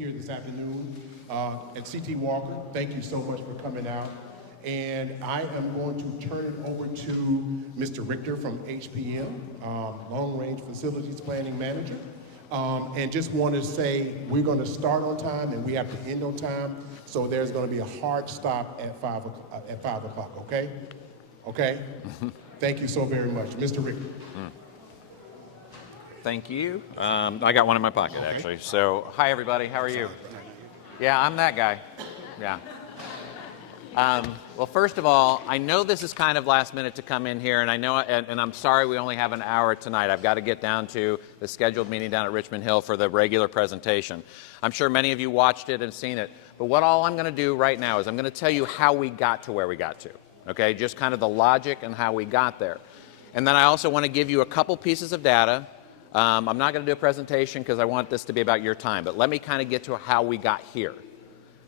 here this afternoon. And C.T. Walker, thank you so much for coming out. And I am going to turn it over to Mr. Richter from HPM, Long Range Facilities Planning Manager. And just want to say we're going to start on time and we have to end on time. So there's going to be a hard stop at 5 o'clock, okay? Okay? Thank you so very much. Mr. Richter. Thank you. I got one in my pocket, actually. So, hi, everybody. How are you? Yeah, I'm that guy. Yeah. Well, first of all, I know this is kind of last minute to come in here, and I know, and I'm sorry we only have an hour tonight. I've got to get down to the scheduled meeting down at Richmond Hill for the regular presentation. I'm sure many of you watched it and seen it, but what all I'm going to do right now is I'm going to tell you how we got to where we got to, okay? Just kind of the logic and how we got there. And then I also want to give you a couple pieces of data. I'm not going to do a presentation because I want this to be about your time, but let me kind of get to how we got here,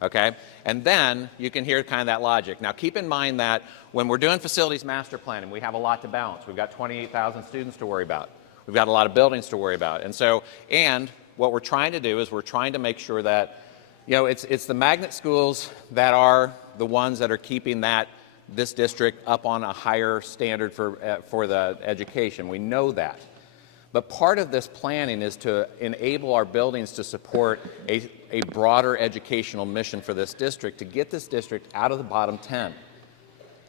okay? And then you can hear kind of that logic. Now keep in mind that when we're doing facilities master planning, we have a lot to balance. We've got 28,000 students to worry about. We've got a lot of buildings to worry about. And so, and what we're trying to do is we're trying to make sure that, you know, it's the magnet schools that are the ones that are keeping this district up on a higher standard for the education. We know that. But part of this planning is to enable our buildings to support a broader educational mission for this district, to get this district out of the bottom 10.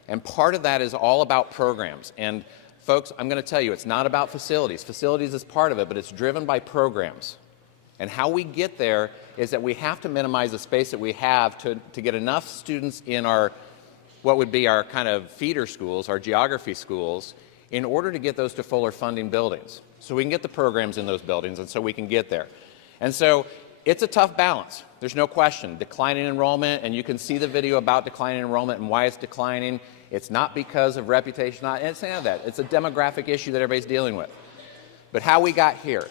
And part of that is all about programs. And folks, I'm going to tell you, it's not about facilities. Facilities is part of it, but it's driven by programs. And how we get there is that we have to minimize the space that we have to get enough students in our, what would be our kind of feeder schools, our geography schools, in order to get those to fuller funding buildings. So we can get the programs in those buildings, and so we can get there. And so it's a tough balance. There's no question. Declining enrollment, and you can see the video about declining enrollment and why it's declining. It's not because of reputation, it's none of that. It's a demographic issue that everybody's dealing with. But how we got here,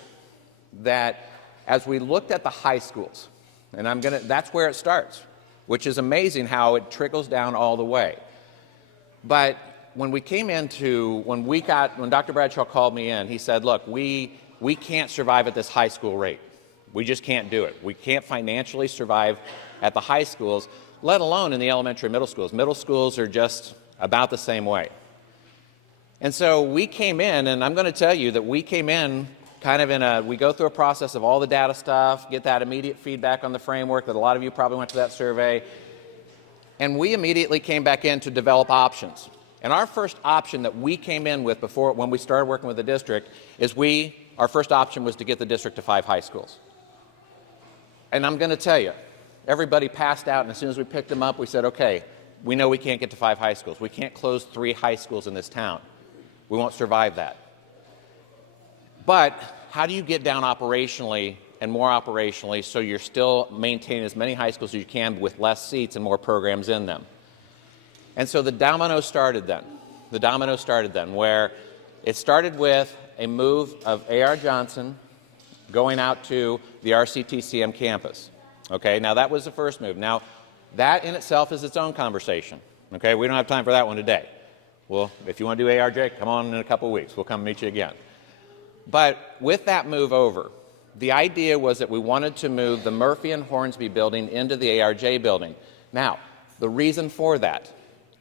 that as we looked at the high schools, and that's where it starts, which is amazing how it trickles down all the way. But when we came into, when Dr. Bradshaw called me in, he said, look, we can't survive at this high school rate. We just can't do it. We can't financially survive at the high schools, let alone in the elementary and middle schools. Middle schools are just about the same way. And so we came in, and I'm going to tell you that we came in kind of we go through a process of all the data stuff, get that immediate feedback on the framework that a lot of you probably went to that survey, and we immediately came back in to develop options. And our first option that we came in with when we started working with the district is our first option was to get the district to 5 high schools. And I'm going to tell you, everybody passed out, and as soon as we picked them up, we said, okay, we know we can't get to 5 high schools. We can't close 3 high schools in this town. We won't survive that. But how do you get down operationally and more operationally so you're still maintaining as many high schools as you can with less seats and more programs in them? And so the domino started then. The domino started then, where it started with a move of A.R. Johnson going out to the RCTCM campus. Okay, now that was the first move. Now, that in itself is its own conversation. Okay, we don't have time for that one today. Well, if you want to do ARJ, come on in a couple of weeks. We'll come meet you again. But with that move over, the idea was that we wanted to move the Murphy and Hornsby building into the ARJ building. Now, the reason for that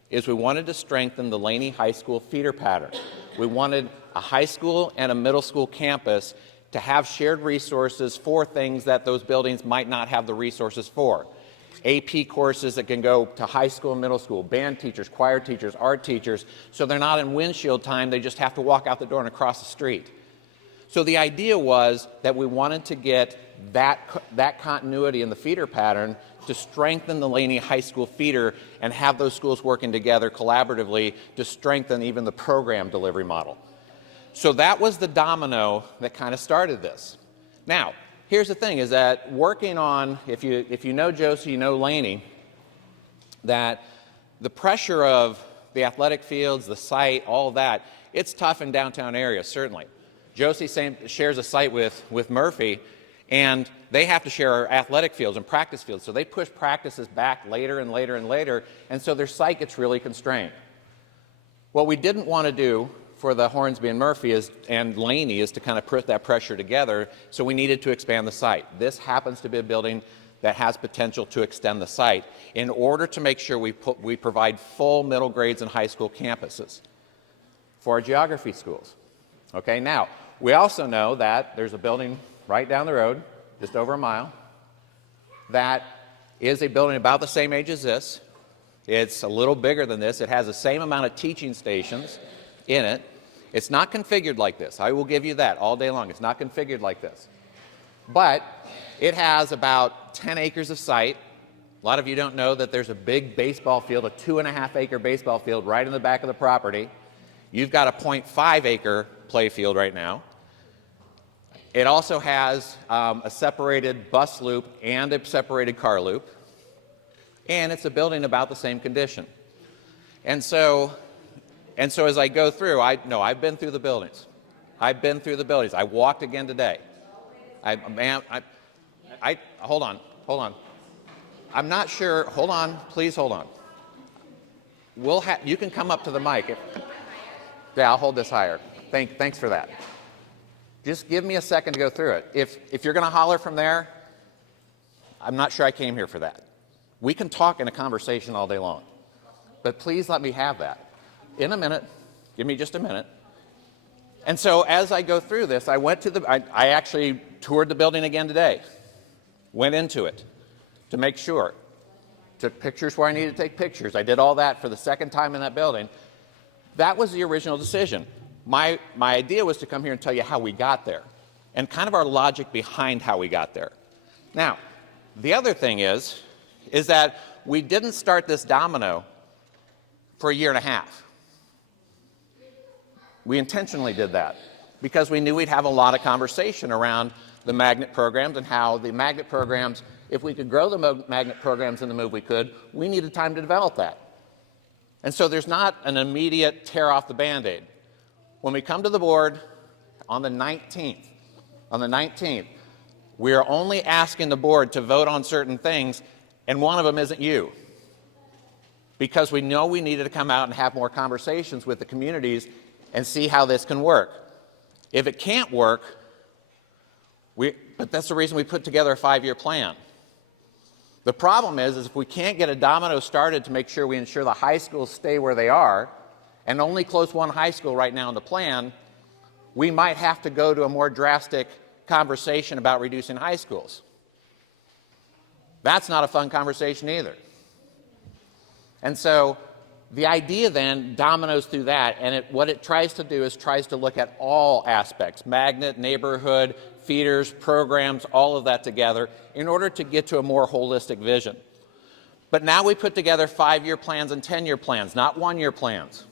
is we wanted to strengthen the Laney High School feeder pattern. We wanted a high school and a middle school campus to have shared resources for things that those buildings might not have the resources for. AP courses that can go to high school and middle school, band teachers, choir teachers, art teachers, so they're not in windshield time, they just have to walk out the door and across the street. So the idea was that we wanted to get that continuity in the feeder pattern to strengthen the Laney High School feeder and have those schools working together collaboratively to strengthen even the program delivery model. So that was the domino that kind of started this. Now, here's the thing, is that working on, if you know Josie, you know Laney, that the pressure of the athletic fields, the site, all of that, it's tough in downtown areas, certainly. Josie shares a site with Murphy, and they have to share our athletic fields and practice fields, so they push practices back later and later and later, and so their site gets really constrained. What we didn't want to do for the Hornsby and Murphy and Laney is to kind of put that pressure together, so we needed to expand the site. This happens to be a building that has potential to extend the site in order to make sure we provide full middle grades and high school campuses for our geography schools. Okay, now, we also know that there's a building right down the road, just over a mile, that is a building about the same age as this. It's a little bigger than this. It has the same amount of teaching stations in it. It's not configured like this. I will give you that all day long. It's not configured like this. But it has about 10 acres of site. A lot of you don't know that there's a big baseball field, a 2.5-acre baseball field right in the back of the property. You've got a 0.5-acre play field right now. It also has a separated bus loop and a separated car loop. And it's a building about the same condition. And so as I go through, I've been through the buildings. I've been through the buildings. I walked again today. Hold on. I'm not sure. Hold on, please hold on. You can come up to the mic. Yeah, I'll hold this higher. Thanks for that. Just give me a second to go through it. If you're going to holler from there, I'm not sure I came here for that. We can talk in a conversation all day long, but please let me have that. In a minute, give me just a minute. And so as I go through this, I actually toured the building again today, went into it to make sure, took pictures where I needed to take pictures. I did all that for the second time in that building. That was the original decision. My idea was to come here and tell you how we got there and kind of our logic behind how we got there. Now, the other thing is that we didn't start this domino for a year and a half. We intentionally did that because we knew we'd have a lot of conversation around the magnet programs and how the magnet programs, if we could grow the magnet programs in the move we could, we needed time to develop that. And so there's not an immediate tear off the Band-Aid. When we come to the board on the 19th, we are only asking the board to vote on certain things, and one of them isn't you. Because we know we needed to come out and have more conversations with the communities and see how this can work. If it can't work, but that's the reason we put together a 5-year plan. The problem is if we can't get a domino started to make sure we ensure the high schools stay where they are, and only close one high school right now in the plan, we might have to go to a more drastic conversation about reducing high schools. That's not a fun conversation either. And so the idea then dominoes through that, and what it tries to do is tries to look at all aspects, magnet, neighborhood, feeders, programs, all of that together in order to get to a more holistic vision. But now we put together 5-year plans and 10-year plans, not 1-year plans.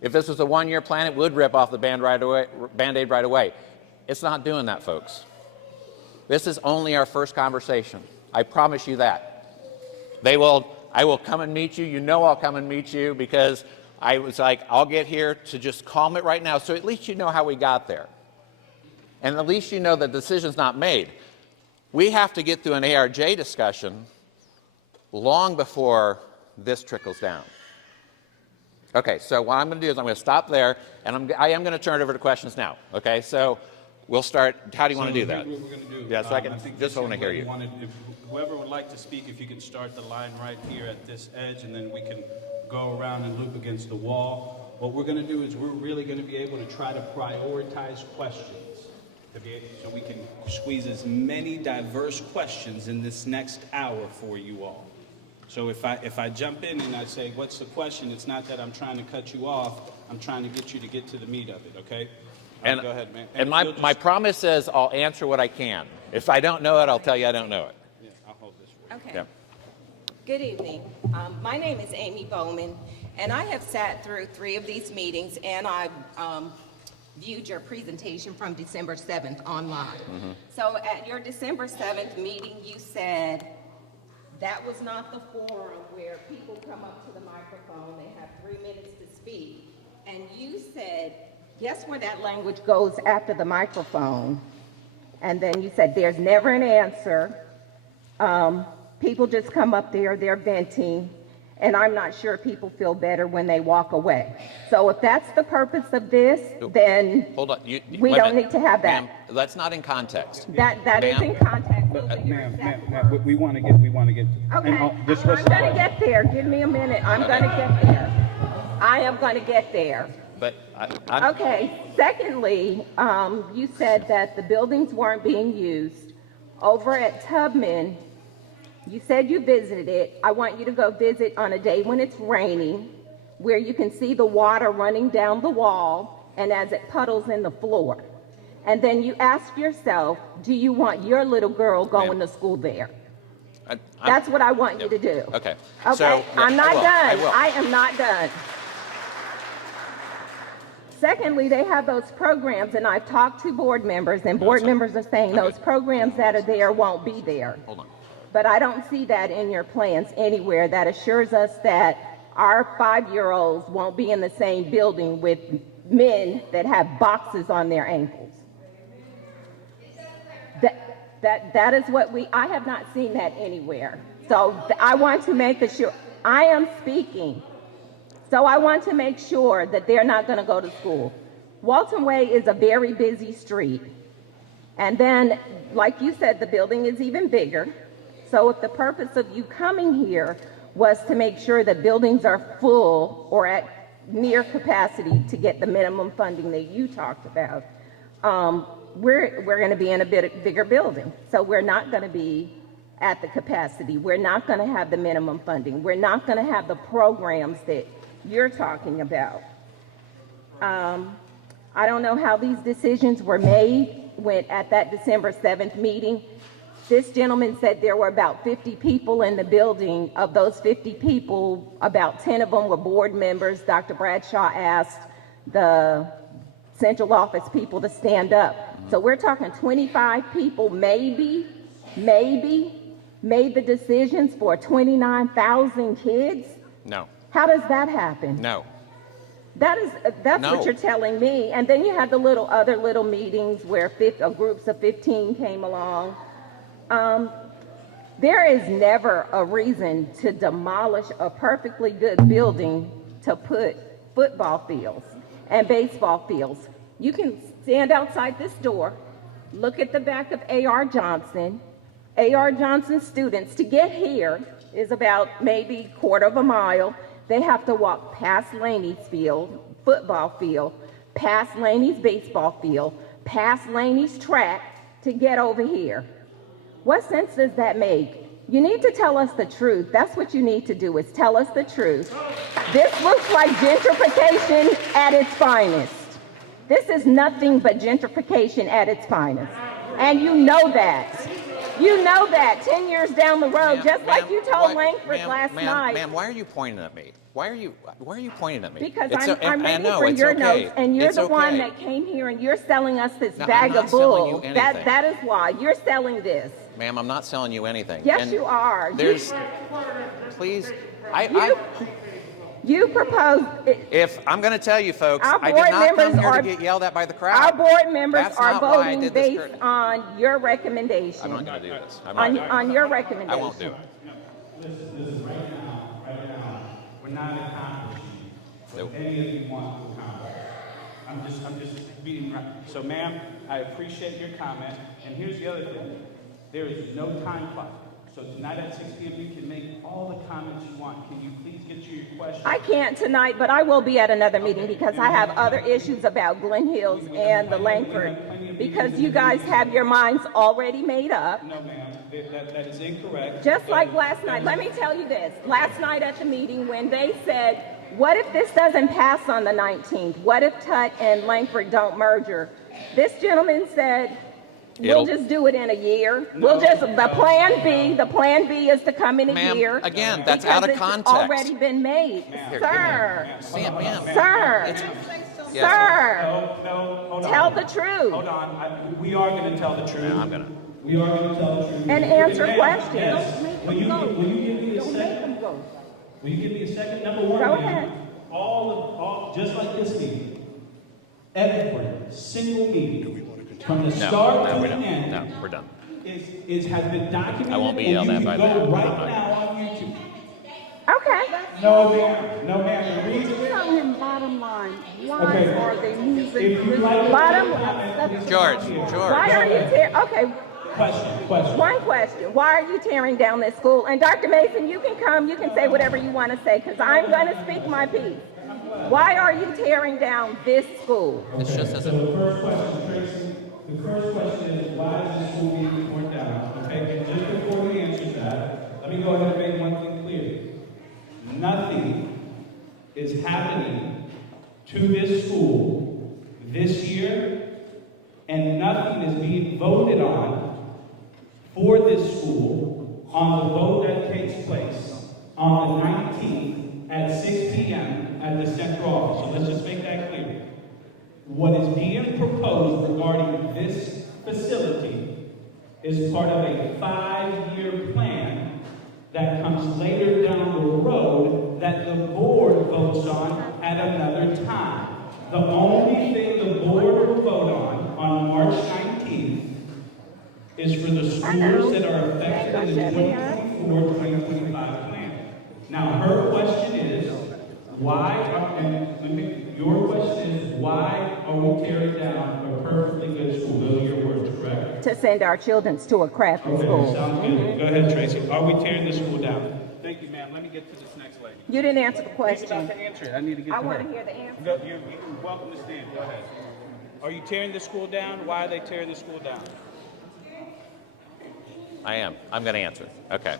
If this was a 1-year plan, it would rip off the Band-Aid right away. It's not doing that, folks. This is only our first conversation. I promise you that. I will come and meet you. You know I'll come and meet you because I was like, I'll get here to just calm it right now so at least you know how we got there. And at least you know the decision's not made. We have to get through an ARJ discussion long before this trickles down. Okay, so what I'm going to do is I'm going to stop there, and I am going to turn it over to questions now. Okay, so we'll start. How do you want to do that? What we're going to do. Yeah, so I can just want to hear you. Whoever would like to speak, if you can start the line right here at this edge, and then we can go around and loop against the wall. What we're going to do is we're really going to be able to try to prioritize questions, so we can squeeze as many diverse questions in this next hour for you all. So if I jump in and I say, what's the question? It's not that I'm trying to cut you off. I'm trying to get you to get to the meat of it, okay? And, go ahead, man. And my promise is I'll answer what I can. If I don't know it, I'll tell you I don't know it. Yeah, I'll hold this for you. Okay. Yeah. Good evening. My name is Amy Bowman, and I have sat through 3 of these meetings, and I've viewed your presentation from December 7th online. Mm-hmm. So at your December 7th meeting, you said that was not the forum where people come up to the microphone, they have 3 minutes to speak, and you said, guess where that language goes after the microphone? And then you said, there's never an answer. People just come up there, they're venting, and I'm not sure people feel better when they walk away. So if that's the purpose of this, then Hold on. we wait a don't minute. need to have that. Ma'am, that's not in context. That is in context. Those are your exact words. we want to get, Okay, and I'm gonna get there. Give me a minute. I'm gonna get there. I am gonna get there. But I'm, Okay, secondly, you said that the buildings weren't being used. Over at Tubman, you said you visited it. I want you to go visit on a day when it's raining, where you can see the water running down the wall and as it puddles in the floor. And then you ask yourself, do you want your little girl going to school there? That's what I want you to do. Okay. Okay, So, I'm not I done. will. I am not done. Secondly, they have those programs, and I've talked to board members, and board members are saying those programs that are there won't be there. Hold on. But I don't see that in your plans anywhere that assures us that our 5-year-olds won't be in the same building with men that have boxes on their ankles. That is what I have not seen that anywhere. So I want to make sure, I am speaking. So I want to make sure that they're not going to go to school. Walton Way is a very busy street. And then, like you said, the building is even bigger. So if the purpose of you coming here was to make sure that buildings are full or at near capacity to get the minimum funding that you talked about, we're going to be in a bit bigger building. So we're not going to be at the capacity. We're not going to have the minimum funding. We're not going to have the programs that you're talking about. I don't know how these decisions were made when at that December 7th meeting. This gentleman said there were about 50 people in the building. Of those 50 people, about 10 of them were board members. Dr. Bradshaw asked the central office people to stand up. So we're talking 25 people maybe made the decisions for 29,000 kids. No. How does that happen? No. That's No. what you're telling me. And then you had the other little meetings where groups of 15 came along. There is never a reason to demolish a perfectly good building to put football fields and baseball fields. You can stand outside this door, look at the back of A.R. Johnson. A.R. Johnson students, to get here is about maybe a quarter of a mile. They have to walk past Laney's field, football field, past Laney's baseball field, past Laney's track to get over here. What sense does that make? You need to tell us the truth. That's what you need to do, is tell us the truth. This looks like gentrification at its finest. This is nothing but gentrification at its finest. And you know that. You know that 10 years down the road, just like you told Langford last night. Ma'am, why are you pointing at me? Why are you pointing at me? Because It's I'm I reading know, from it's your okay. notes, and you're It's the one okay. that came here and you're selling us this No, bag I'm not of selling you bull. anything. That is why you're selling this. Ma'am, I'm not selling you anything. Yes, And you are. There's, please, You proposed. if I'm going to tell you, folks, Our I board did not come members here are- to get yelled at by the crowd. Our board members That's are not why I voting did this based on your recommendation. I'm not going to do this. I'm not doing it. On your recommendation. I won't do it. Listen, right now, we're not accomplishing Nope. what any of you want to accomplish. I'm just being right. So, ma'am, I appreciate your comment, and here's the other thing. There is no time clock. So tonight at 6 p.m. you can make all the comments you want. Can you please get to your question? I can't tonight, but I will be at another meeting because I have other issues about Glen Hills and the Langford, because you guys have your minds already made up. No, ma'am. That is incorrect. Just like last night. Let me tell you this. Last night at the meeting when they said, what if this doesn't pass on the 19th? What if Tut and Langford don't merger? This gentleman said, we'll just do it in a year. The plan B is to come in a Ma'am, year. again, that's because out of it's context. already been made. Here, Sir, Sam, ma'am. sir, Yes, sir, No, hold on. tell the truth Hold on. We are going to tell the truth. I'm going to. We are going to tell the truth. and answer Ma'am, questions. yes. Will you give me a Don't make second? them go. Will you give me a second? Number one, Go ma'am, ahead. all just like this meeting, every single meeting, from the No, start no, to we're the done. end, No, we're done. has been documented. I won't be and yelled you at can by go that. right I'm not- now on YouTube. Okay. No, ma'am. No, ma'am. The reason. Tell him bottom line. Why Okay. are they moving? If you like to Bottom- comment, please George, come here. George. Why are you okay, Question. one question. Why are you tearing down this school? And Dr. Mason, you can come, you can say whatever you want to say, because I'm going to speak my piece. Why are you tearing down this school? It's just as So the first question, Tracy, the first question is, why is this school being torn down? Okay, and just before we answer that, let me go ahead and make one thing clear. Nothing is happening to this school this year, and nothing is being voted on for this school on the vote that takes place on the 19th at 6 p.m. at the central office. So let's just make that clear. What is being proposed regarding this facility is part of a 5-year plan that comes later down the road that the board votes on at another time. The only thing the board will vote on March 19th is for the schools that are affected in the 2024-2025 plan. Now, her question is, your question is, why are we tearing down a perfectly good school? Those are your words, correct? To send our children to a crappy Okay, school. sounds good. Go ahead, Tracy. Are we tearing this school down? Thank you, ma'am. Let me get to this next lady. You didn't answer the He's question. about to answer it. I need to get I to her. want to hear the answer. You're welcome to stand. Go ahead. Are you tearing the school down? Why are they tearing the school down? I am. I'm going to answer. Okay.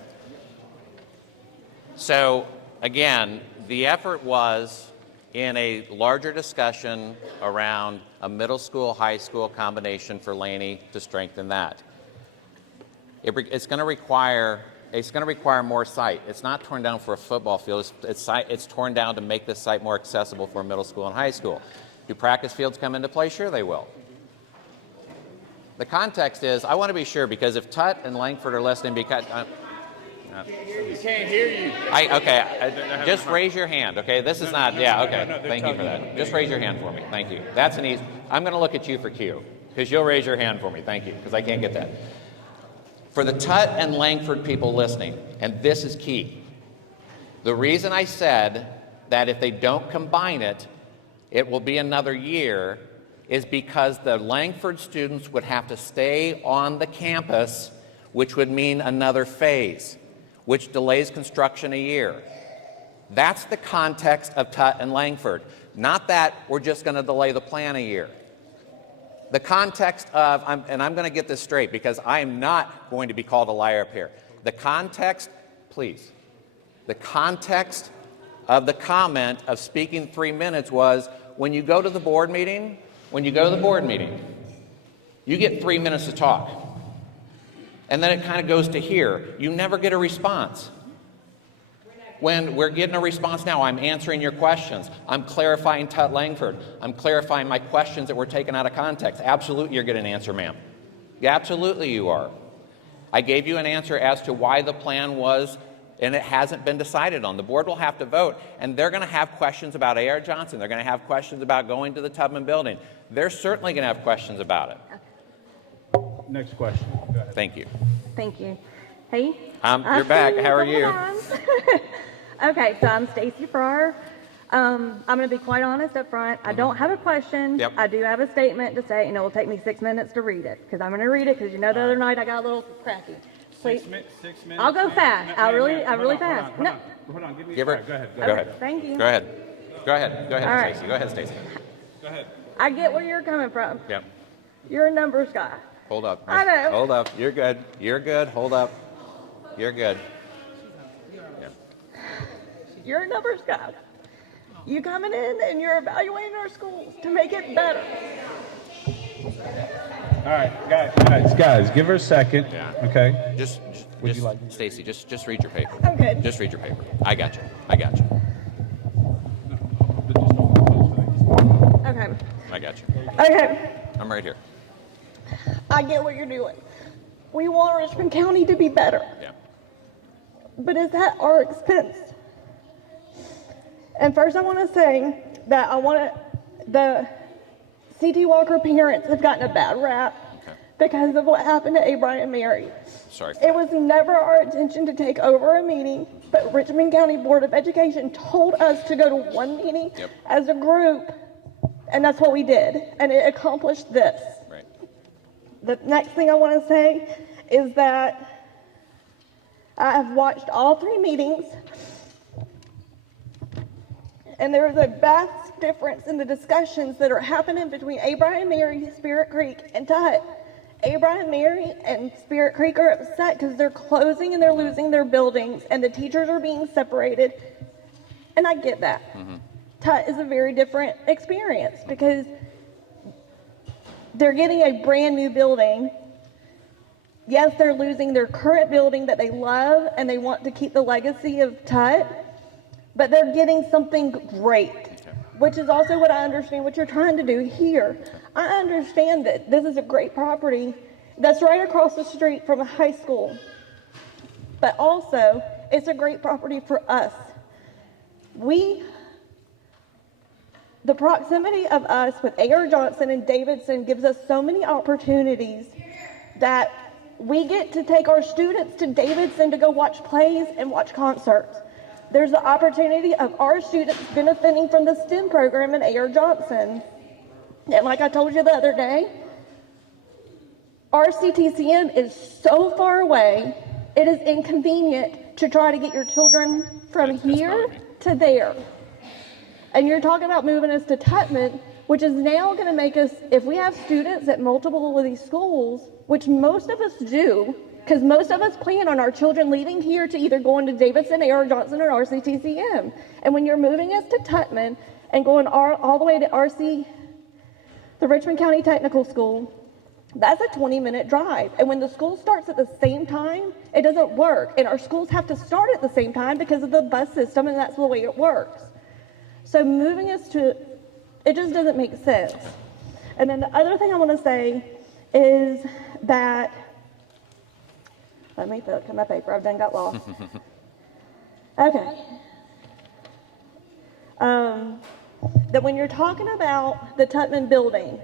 So, again, the effort was in a larger discussion around a middle school, high school combination for Laney to strengthen that. It's going to require more site. It's not torn down for a football field. It's torn down to make this site more accessible for middle school and high school. Do practice fields come into play? Sure they will. The context is, I want to be sure, because if Tut and Langford are listening, because We can't hear you. just raise your hand. Okay, this is not. Yeah. Okay. Thank you for that. Just raise your hand for me. Thank you. That's an easy. I'm going to look at you for Q, because you'll raise your hand for me. Thank you, because I can't get that. For the Tut and Langford people listening, and this is key. The reason I said that if they don't combine it, it will be another year, is because the Langford students would have to stay on the campus, which would mean another phase, which delays construction a year. That's the context of Tut and Langford. Not that we're just going to delay the plan a year. The context of, and I'm going to get this straight because I am not going to be called a liar up here. The context, please, the context of the comment of speaking 3 minutes was, when you go to the board meeting, you get 3 minutes to talk. And then it kind of goes to here. You never get a response. When we're getting a response now, I'm answering your questions. I'm clarifying Tut Langford. I'm clarifying my questions that were taken out of context. Absolutely, you're getting an answer, ma'am. Yeah, absolutely you are. I gave you an answer as to why the plan was, and it hasn't been decided on. The board will have to vote, and they're going to have questions about A.R. Johnson. They're going to have questions about going to the Tubman building. They're certainly going to have questions about it. Next question. Go ahead. Thank you. Thank you. Hey. You're back. How are you? Okay, so I'm Stacy Farrar. I'm going to be quite honest up front. I don't have a question. Yep. I do have a statement to say, and it will take me 6 minutes to read it, because I'm going to read it, because you know the other night I got a little cracky. Please. 6 minutes. I'll go fast. Ma'am, really hold fast. on. Hold on. Give me Give her. Go ahead. Go ahead. Thank you. Go ahead. Go ahead. Go All ahead, right. Stacy. Go ahead, Stacy. Go ahead. I get where you're coming from. Yep. You're a numbers guy. Hold up. I know. Hold up. You're good. You're good. Hold up. You're good. Yeah. You're a numbers guy. You coming in and you're evaluating our schools to make it better. All right, guys, give her a second. Yeah. Okay. Just Would you like- Stacy, just read your paper. I'm good. Just read your paper. I got you. Okay. I got you. Okay. I'm right here. I get what you're doing. We want Richmond County to be better. Yeah. But is that our expense? And first I want to say that the C.T. Walker parents have gotten a bad rap because of what happened to Abraham and Mary. Sorry for It that. was never our intention to take over a meeting, but Richmond County Board of Education told us to go to one meeting Yep. as a group, and that's what we did, and it accomplished this. Right. The next thing I want to say is that I have watched all 3 meetings, and there is a vast difference in the discussions that are happening between Abraham Mary, Spirit Creek, and Tut. Abraham Mary and Spirit Creek are upset because they're closing and they're losing their buildings, and the teachers are being separated, and I get that. Tut is a very different experience because they're getting a brand new building. Yes, they're losing their current building that they love and they want to keep the legacy of Tut, but they're getting something great, which is also what I understand what you're trying to do here. I understand that this is a great property that's right across the street from a high school, but also it's a great property for us. The proximity of us with A.R. Johnson and Davidson gives us so many opportunities that we get to take our students to Davidson to go watch plays and watch concerts. There's the opportunity of our students benefiting from the STEM program in A.R. Johnson. And like I told you the other day, RCTCM is so far away, it is inconvenient to try to get your children from here to there. And you're talking about moving us to Tutman, which is now going to make us, if we have students at multiple of these schools, which most of us do, because most of us plan on our children leaving here to either going to Davidson, A.R. Johnson, or RCTCM. And when you're moving us to Tutman and going all the way to the Richmond County Technical School, that's a 20-minute drive. And when the school starts at the same time, it doesn't work. And our schools have to start at the same time because of the bus system, and that's the way it works. So moving us to, it just doesn't make sense. And then the other thing I want to say is that, let me look at my paper, I've done got lost. Okay. That when you're talking about the Tutman building,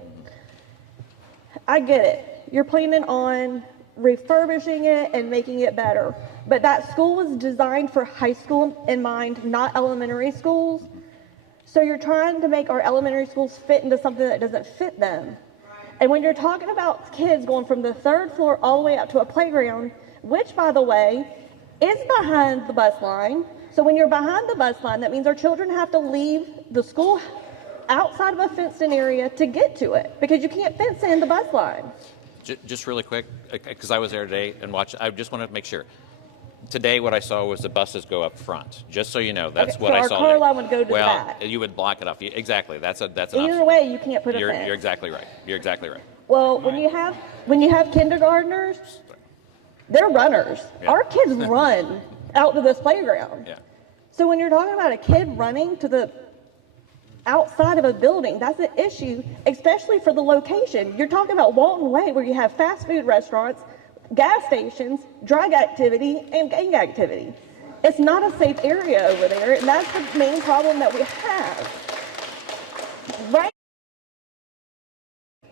I get it. You're planning on refurbishing it and making it better. But that school was designed for high school in mind, not elementary schools. So you're trying to make our elementary schools fit into something that doesn't fit them. And when you're talking about kids going from the 3rd floor all the way up to a playground, which, by the way, is behind the bus line. So when you're behind the bus line, that means our children have to leave the school outside of a fenced-in area to get to it, because you can't fence in the bus line. Just really quick, because I was there today and watched, I just wanted to make sure. Today, what I saw was the buses go up front. Just so you know, that's Okay, what so I our saw. car there. line would go to the well, back. you would block it off. Exactly. That's an Either option. way, you can't put a You're fence. exactly right. You're exactly right. Well, when you have kindergartners, they're runners. Yeah. Our kids run out to this playground. Yeah. So when you're talking about a kid running to the outside of a building, that's an issue, especially for the location. You're talking about Walton Way, where you have fast food restaurants, gas stations, drug activity, and gang activity. It's not a safe area over there, and that's the main problem that we have. Right?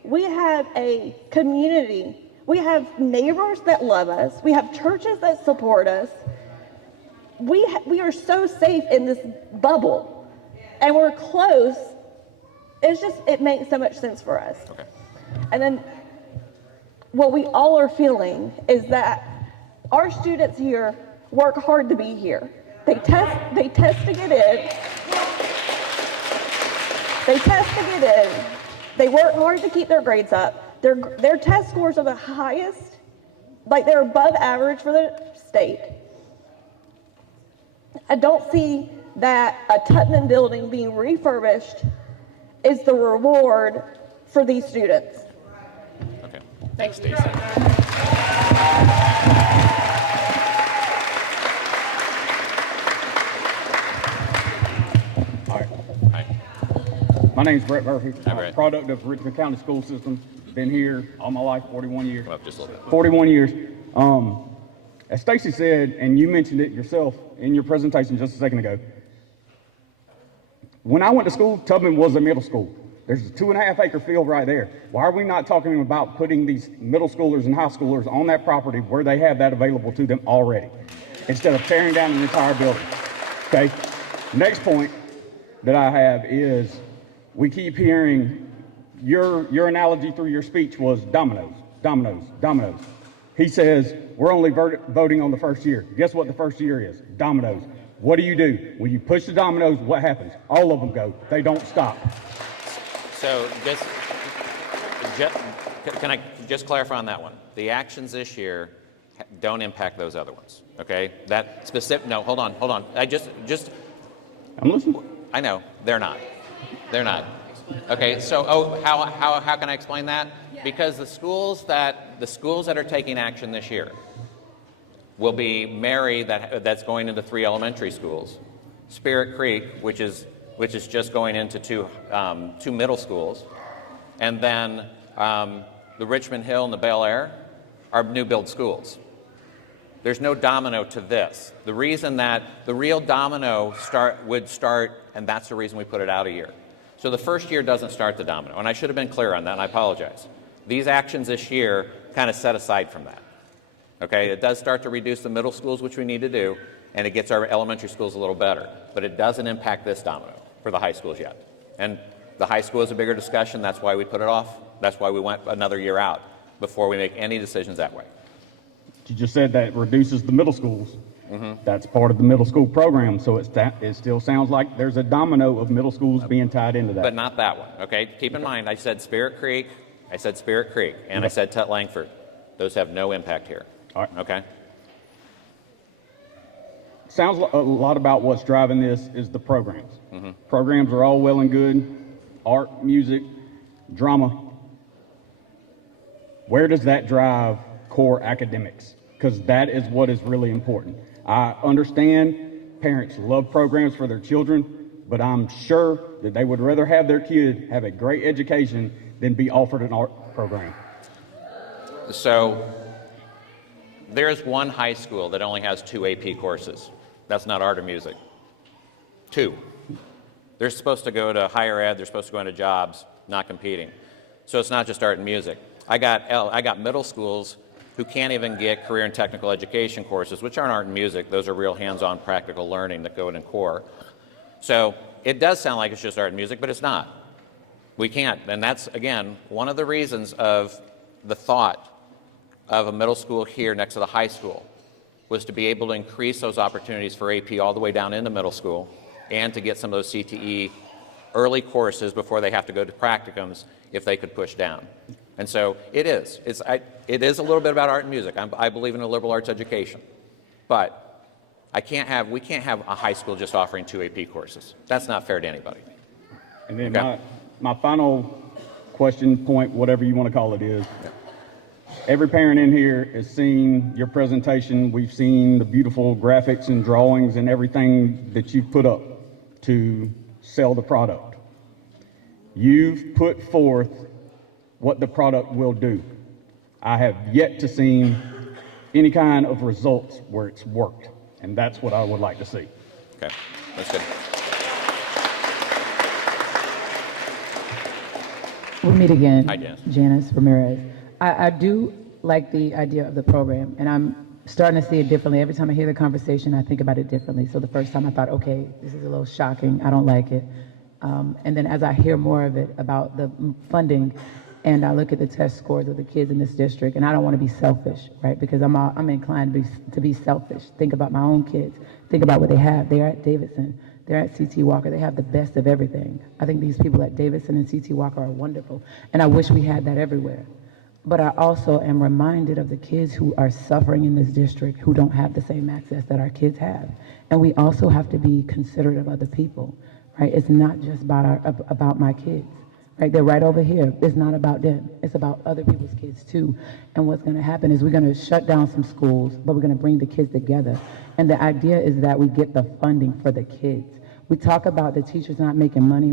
We have a community. We have neighbors that love us. We have churches that support us. We are so safe in this bubble, and we're close. It makes so much sense for us. Okay. And then what we all are feeling is that our students here work hard to be here. They test to get in. They test to get in. They work hard to keep their grades up. Their test scores are the highest, like they're above average for the state. I don't see that a Tutman building being refurbished is the reward for these students. Okay. Thanks, Stacy. Hi. My name's Brett Murphy. Hi, I'm Brett. a product of Richmond County School System. Been here all my life, 41 years. Well, just a little bit. 41 years. As Stacy said, and you mentioned it yourself in your presentation just a second ago, when I went to school, Tubman was a middle school. There's a 2.5 acre field right there. Why are we not talking about putting these middle schoolers and high schoolers on that property where they have that available to them already, instead of tearing down an entire building? Okay. Next point that I have is we keep hearing your analogy through your speech was dominoes, dominoes, dominoes. He says we're only voting on the first year. Guess what the first year is? Dominoes. What do? When you push the dominoes, what happens? All of them go. They don't stop. So can I just clarify on that one? The actions this year don't impact those other ones, okay? That specific, no, hold on. I'm listening. I know, they're not. Okay, so, how can I explain that? Because the schools that are taking action this year will be Mary, that's going into 3 elementary schools, Spirit Creek, which is just going into 2 middle schools, and then the Richmond Hill and the Bel Air are new build schools. There's no domino to this. The reason that the real domino would start, and that's the reason we put it out a year. So the first year doesn't start the domino, and I should have been clear on that, and I apologize. These actions this year kind of set aside from that. Okay, it does start to reduce the middle schools, which we need to do, and it gets our elementary schools a little better, but it doesn't impact this domino for the high schools yet. And the high school is a bigger discussion. That's why we put it off. That's why we went another year out before we make any decisions that way. You just said that reduces the middle schools. That's part of the middle school program, so it still sounds like there's a domino of middle schools being tied into that. But not that one, okay? Keep in mind, I said Spirit Creek, and I said Tut Langford. Those have no impact here. All right. Okay? Sounds a lot about what's driving this is the programs. Programs are all well and good, art, music, drama. Where does that drive core academics? Because that is what is really important. I understand parents love programs for their children, but I'm sure that they would rather have their kid have a great education than be offered an art program. So there's one high school that only has 2 AP courses. That's not art or music. 2. They're supposed to go to higher ed, they're supposed to go into jobs, not competing. So it's not just art and music. I got middle schools who can't even get career and technical education courses, which aren't art and music. Those are real hands-on practical learning that go in core. So it does sound like it's just art and music, but it's not. We can't. And that's, again, one of the reasons of the thought of a middle school here next to the high school was to be able to increase those opportunities for AP all the way down into middle school and to get some of those CTE early courses before they have to go to practicums if they could push down. And so it is. It is a little bit about art and music. I believe in a liberal arts education. But we can't have a high school just offering 2 AP courses. That's not fair to anybody. And then Okay. my final question, point, whatever you want to call it is, every parent in here has seen your presentation. We've seen the beautiful graphics and drawings and everything that you've put up to sell the product. You've put forth what the product will do. I have yet to see any kind of results where it's worked, and that's what I would like to see. Okay, that's good. We'll meet again. Hi, Janice. Janice Ramirez. I do like the idea of the program, and I'm starting to see it differently. Every time I hear the conversation, I think about it differently. So the first time I thought, okay, this is a little shocking. I don't like it. And then as I hear more of it about the funding, and I look at the test scores of the kids in this district, and I don't want to be selfish, right? Because I'm inclined to be selfish. Think about my own kids. Think about what they have. They're at Davidson. They're at C.T. Walker. They have the best of everything. I think these people at Davidson and C.T. Walker are wonderful, and I wish we had that everywhere. But I also am reminded of the kids who are suffering in this district who don't have the same access that our kids have. And we also have to be considerate of other people, right? It's not just about my kids. Right, they're right over here. It's not about them. It's about other people's kids too. And what's going to happen is we're going to shut down some schools, but we're going to bring the kids together. And the idea is that we get the funding for the kids. We talk about the teachers not making money.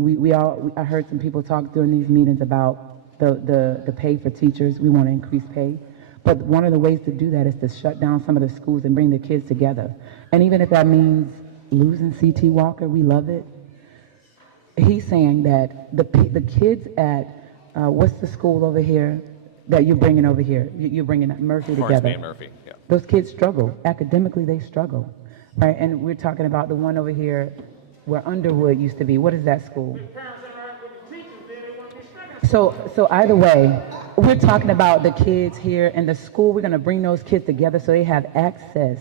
I heard some people talk during these meetings about the pay for teachers. We want to increase pay. But one of the ways to do that is to shut down some of the schools and bring the kids together. And even if that means losing C.T. Walker, we love it. he's saying that the kids at, what's the school over here that you're bringing over here? You're bringing Murphy together. Hornsby and Murphy, yeah. Those kids struggle. Academically, they struggle, right? And we're talking about the one over here where Underwood used to be. What is that school? So either way, we're talking about the kids here and the school. We're going to bring those kids together so they have access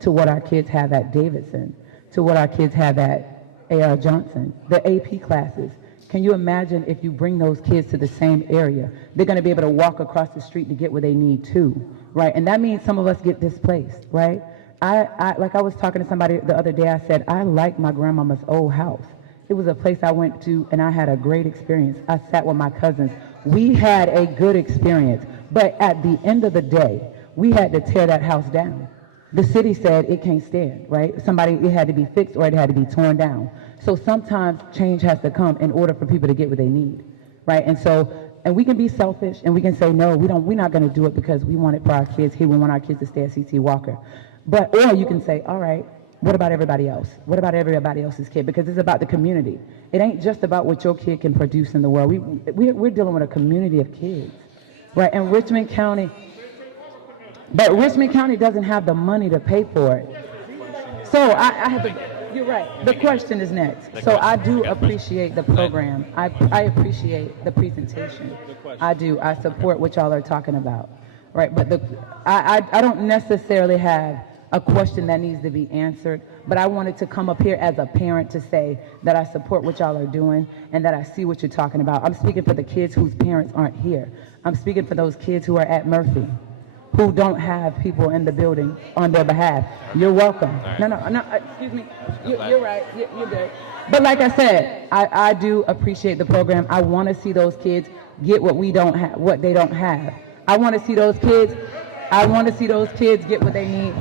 to what our kids have at Davidson, to what our kids have at A.R. Johnson, the AP classes. Can you imagine if you bring those kids to the same area? They're going to be able to walk across the street to get where they need to, right? And that means some of us get displaced, right? Like I was talking to somebody the other day, I said, I like my grandmama's old house. It was a place I went to and I had a great experience. I sat with my cousins. We had a good experience, but at the end of the day, we had to tear that house down. The city said it can't stand, right? It had to be fixed or it had to be torn down. So sometimes change has to come in order for people to get what they need, right? And we can be selfish and we can say, no, we're not going to do it because we want it for our kids here. We want our kids to stay at C.T. Walker. Or you can say, all right, what about everybody else? What about everybody else's kid? Because it's about the community. It ain't just about what your kid can produce in the world. We're dealing with a community of kids, right? And Richmond County doesn't have the money to pay for it. So I have to, you're right. The question is next. So I do appreciate the program. I appreciate the presentation. I do. I support what y'all are talking about, right? But I don't necessarily have a question that needs to be answered, but I wanted to come up here as a parent to say that I support what y'all are doing and that I see what you're talking about. I'm speaking for the kids whose parents aren't here. I'm speaking for those kids who are at Murphy, who don't have people in the building on their behalf. You're welcome. Right. No, excuse me. You're right. You're good. But like I said, I do appreciate the program. I want to see those kids get what we don't have, what they don't have. I want to see those kids get what they need.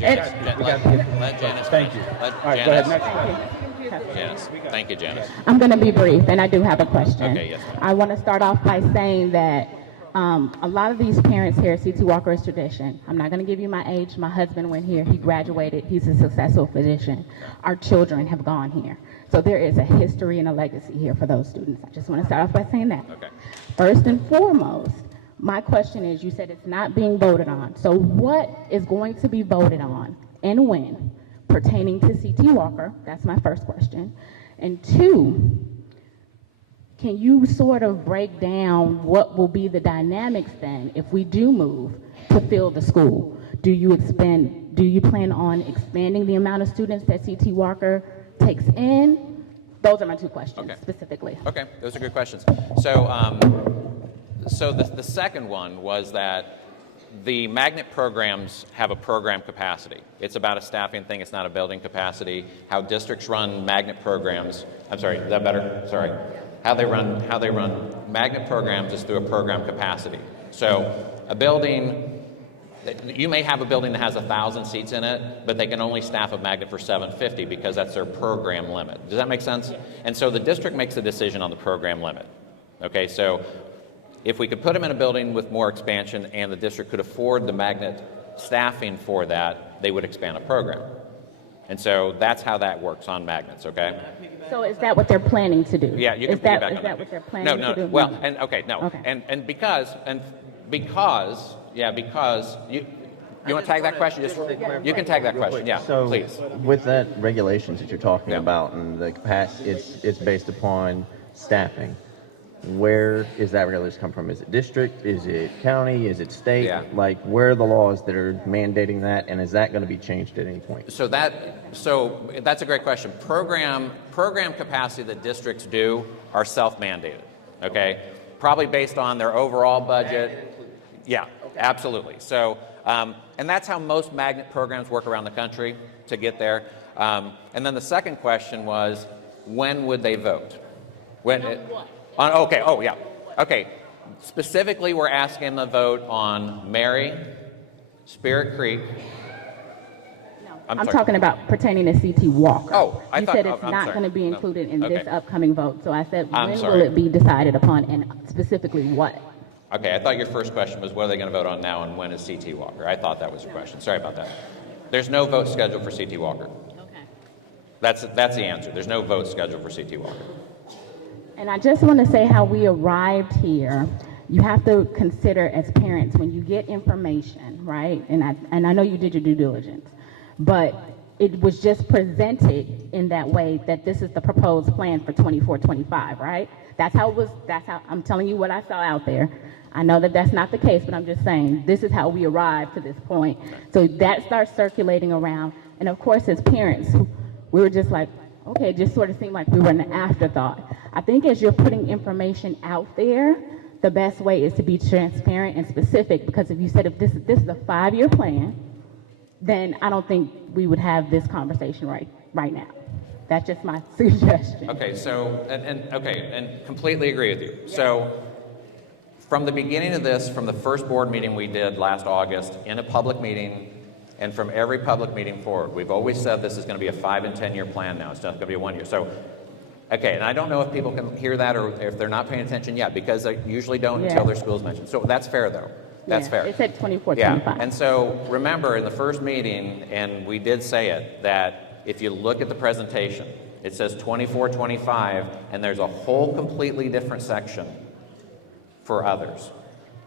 Let Janice. Thank you. Let All right, Janice. go ahead, next. Janice. Thank you, Janice. I'm going to be brief, and I do have a question. Okay, yes, ma'am. I want to start off by saying that a lot of these parents here at C.T. Walker is tradition. I'm not going to give you my age. My husband went here. He graduated. He's a successful physician. Our children have gone here. So there is a history and a legacy here for those students. I just want to start off by saying that. Okay. First and foremost, my question is, you said it's not being voted on. So what is going to be voted on and when pertaining to C.T. Walker? That's my first question. And two, can you sort of break down what will be the dynamics then if we do move to fill the school? Do you plan on expanding the amount of students that C.T. Walker takes in? Those are my two questions specifically. Okay, those are good questions. So the second one was that the magnet programs have a program capacity. It's about a staffing thing. It's not a building capacity. How districts run magnet programs. I'm sorry, is that better? Sorry. How they run magnet programs is through a program capacity. So a building, you may have a building that has 1,000 seats in it, but they can only staff a magnet for 750 because that's their program limit. Does that make sense? And so the district makes a decision on the program limit. Okay, so if we could put them in a building with more expansion and the district could afford the magnet staffing for that, they would expand a program. And so that's how that works on magnets, okay? So is that what they're planning to do? Yeah, you can piggyback on that. Is that what they're planning to do? Well, and okay, no. Okay. And because you want to tag that question? You can tag that question, yeah, So please. with that regulations that you're talking Yeah. about and the capacity, it's based upon staffing. Where is that regulation come from? Is it district? Is it county? Is it state? Yeah. Like, where are the laws that are mandating that, and is that going to be changed at any point? So that's a great question. Program capacity that districts do are self-mandated, okay? Probably based on their overall budget. Yeah, absolutely. So, and that's how most magnet programs work around the country to get there. And then the second question was, when would they vote? Okay. Specifically, we're asking the vote on Mary, Spirit Creek. No, I'm I'm sorry. talking about pertaining to C.T. Walker. Oh, I you thought- said it's I'm not sorry. going to be No. included in this Okay. upcoming vote. So I said, I'm when sorry. will it be decided upon, and specifically what? Okay, I thought your first question was what are they going to vote on now and when is C.T. Walker? I thought that was your question. Sorry about that. There's no vote scheduled for C.T. Walker. Okay. That's the answer. There's no vote scheduled for CT Walker. And I just want to say how we arrived here. You have to consider as parents when you get information, right? And I know you did your due diligence, but it was just presented in that way that this is the proposed plan for 24-25, right? That's how I'm telling you what I saw out there. I know that that's not the case, but I'm just saying this is how we arrived to this point. So that starts circulating around. And of course, as parents, we were just like, okay, it just sort of seemed like we were an afterthought. I think as you're putting information out there, the best way is to be transparent and specific, because if you said if this is a 5-year plan, then I don't think we would have this conversation right now. That's just my suggestion. Okay, so, and completely agree with you. So, from the beginning of this, from the first board meeting we did last August, in a public meeting, and from every public meeting forward, we've always said this is going to be a 5 and 10 year plan now. It's not going to be a 1 year. So, okay, and I don't know if people can hear that or if they're not paying attention yet, because they usually don't until their school's mentioned. So that's fair, though. That's fair. It said 24-25. Yeah, and so remember in the first meeting, and we did say it, that if you look at the presentation, it says 24-25, and there's a whole completely different section for others,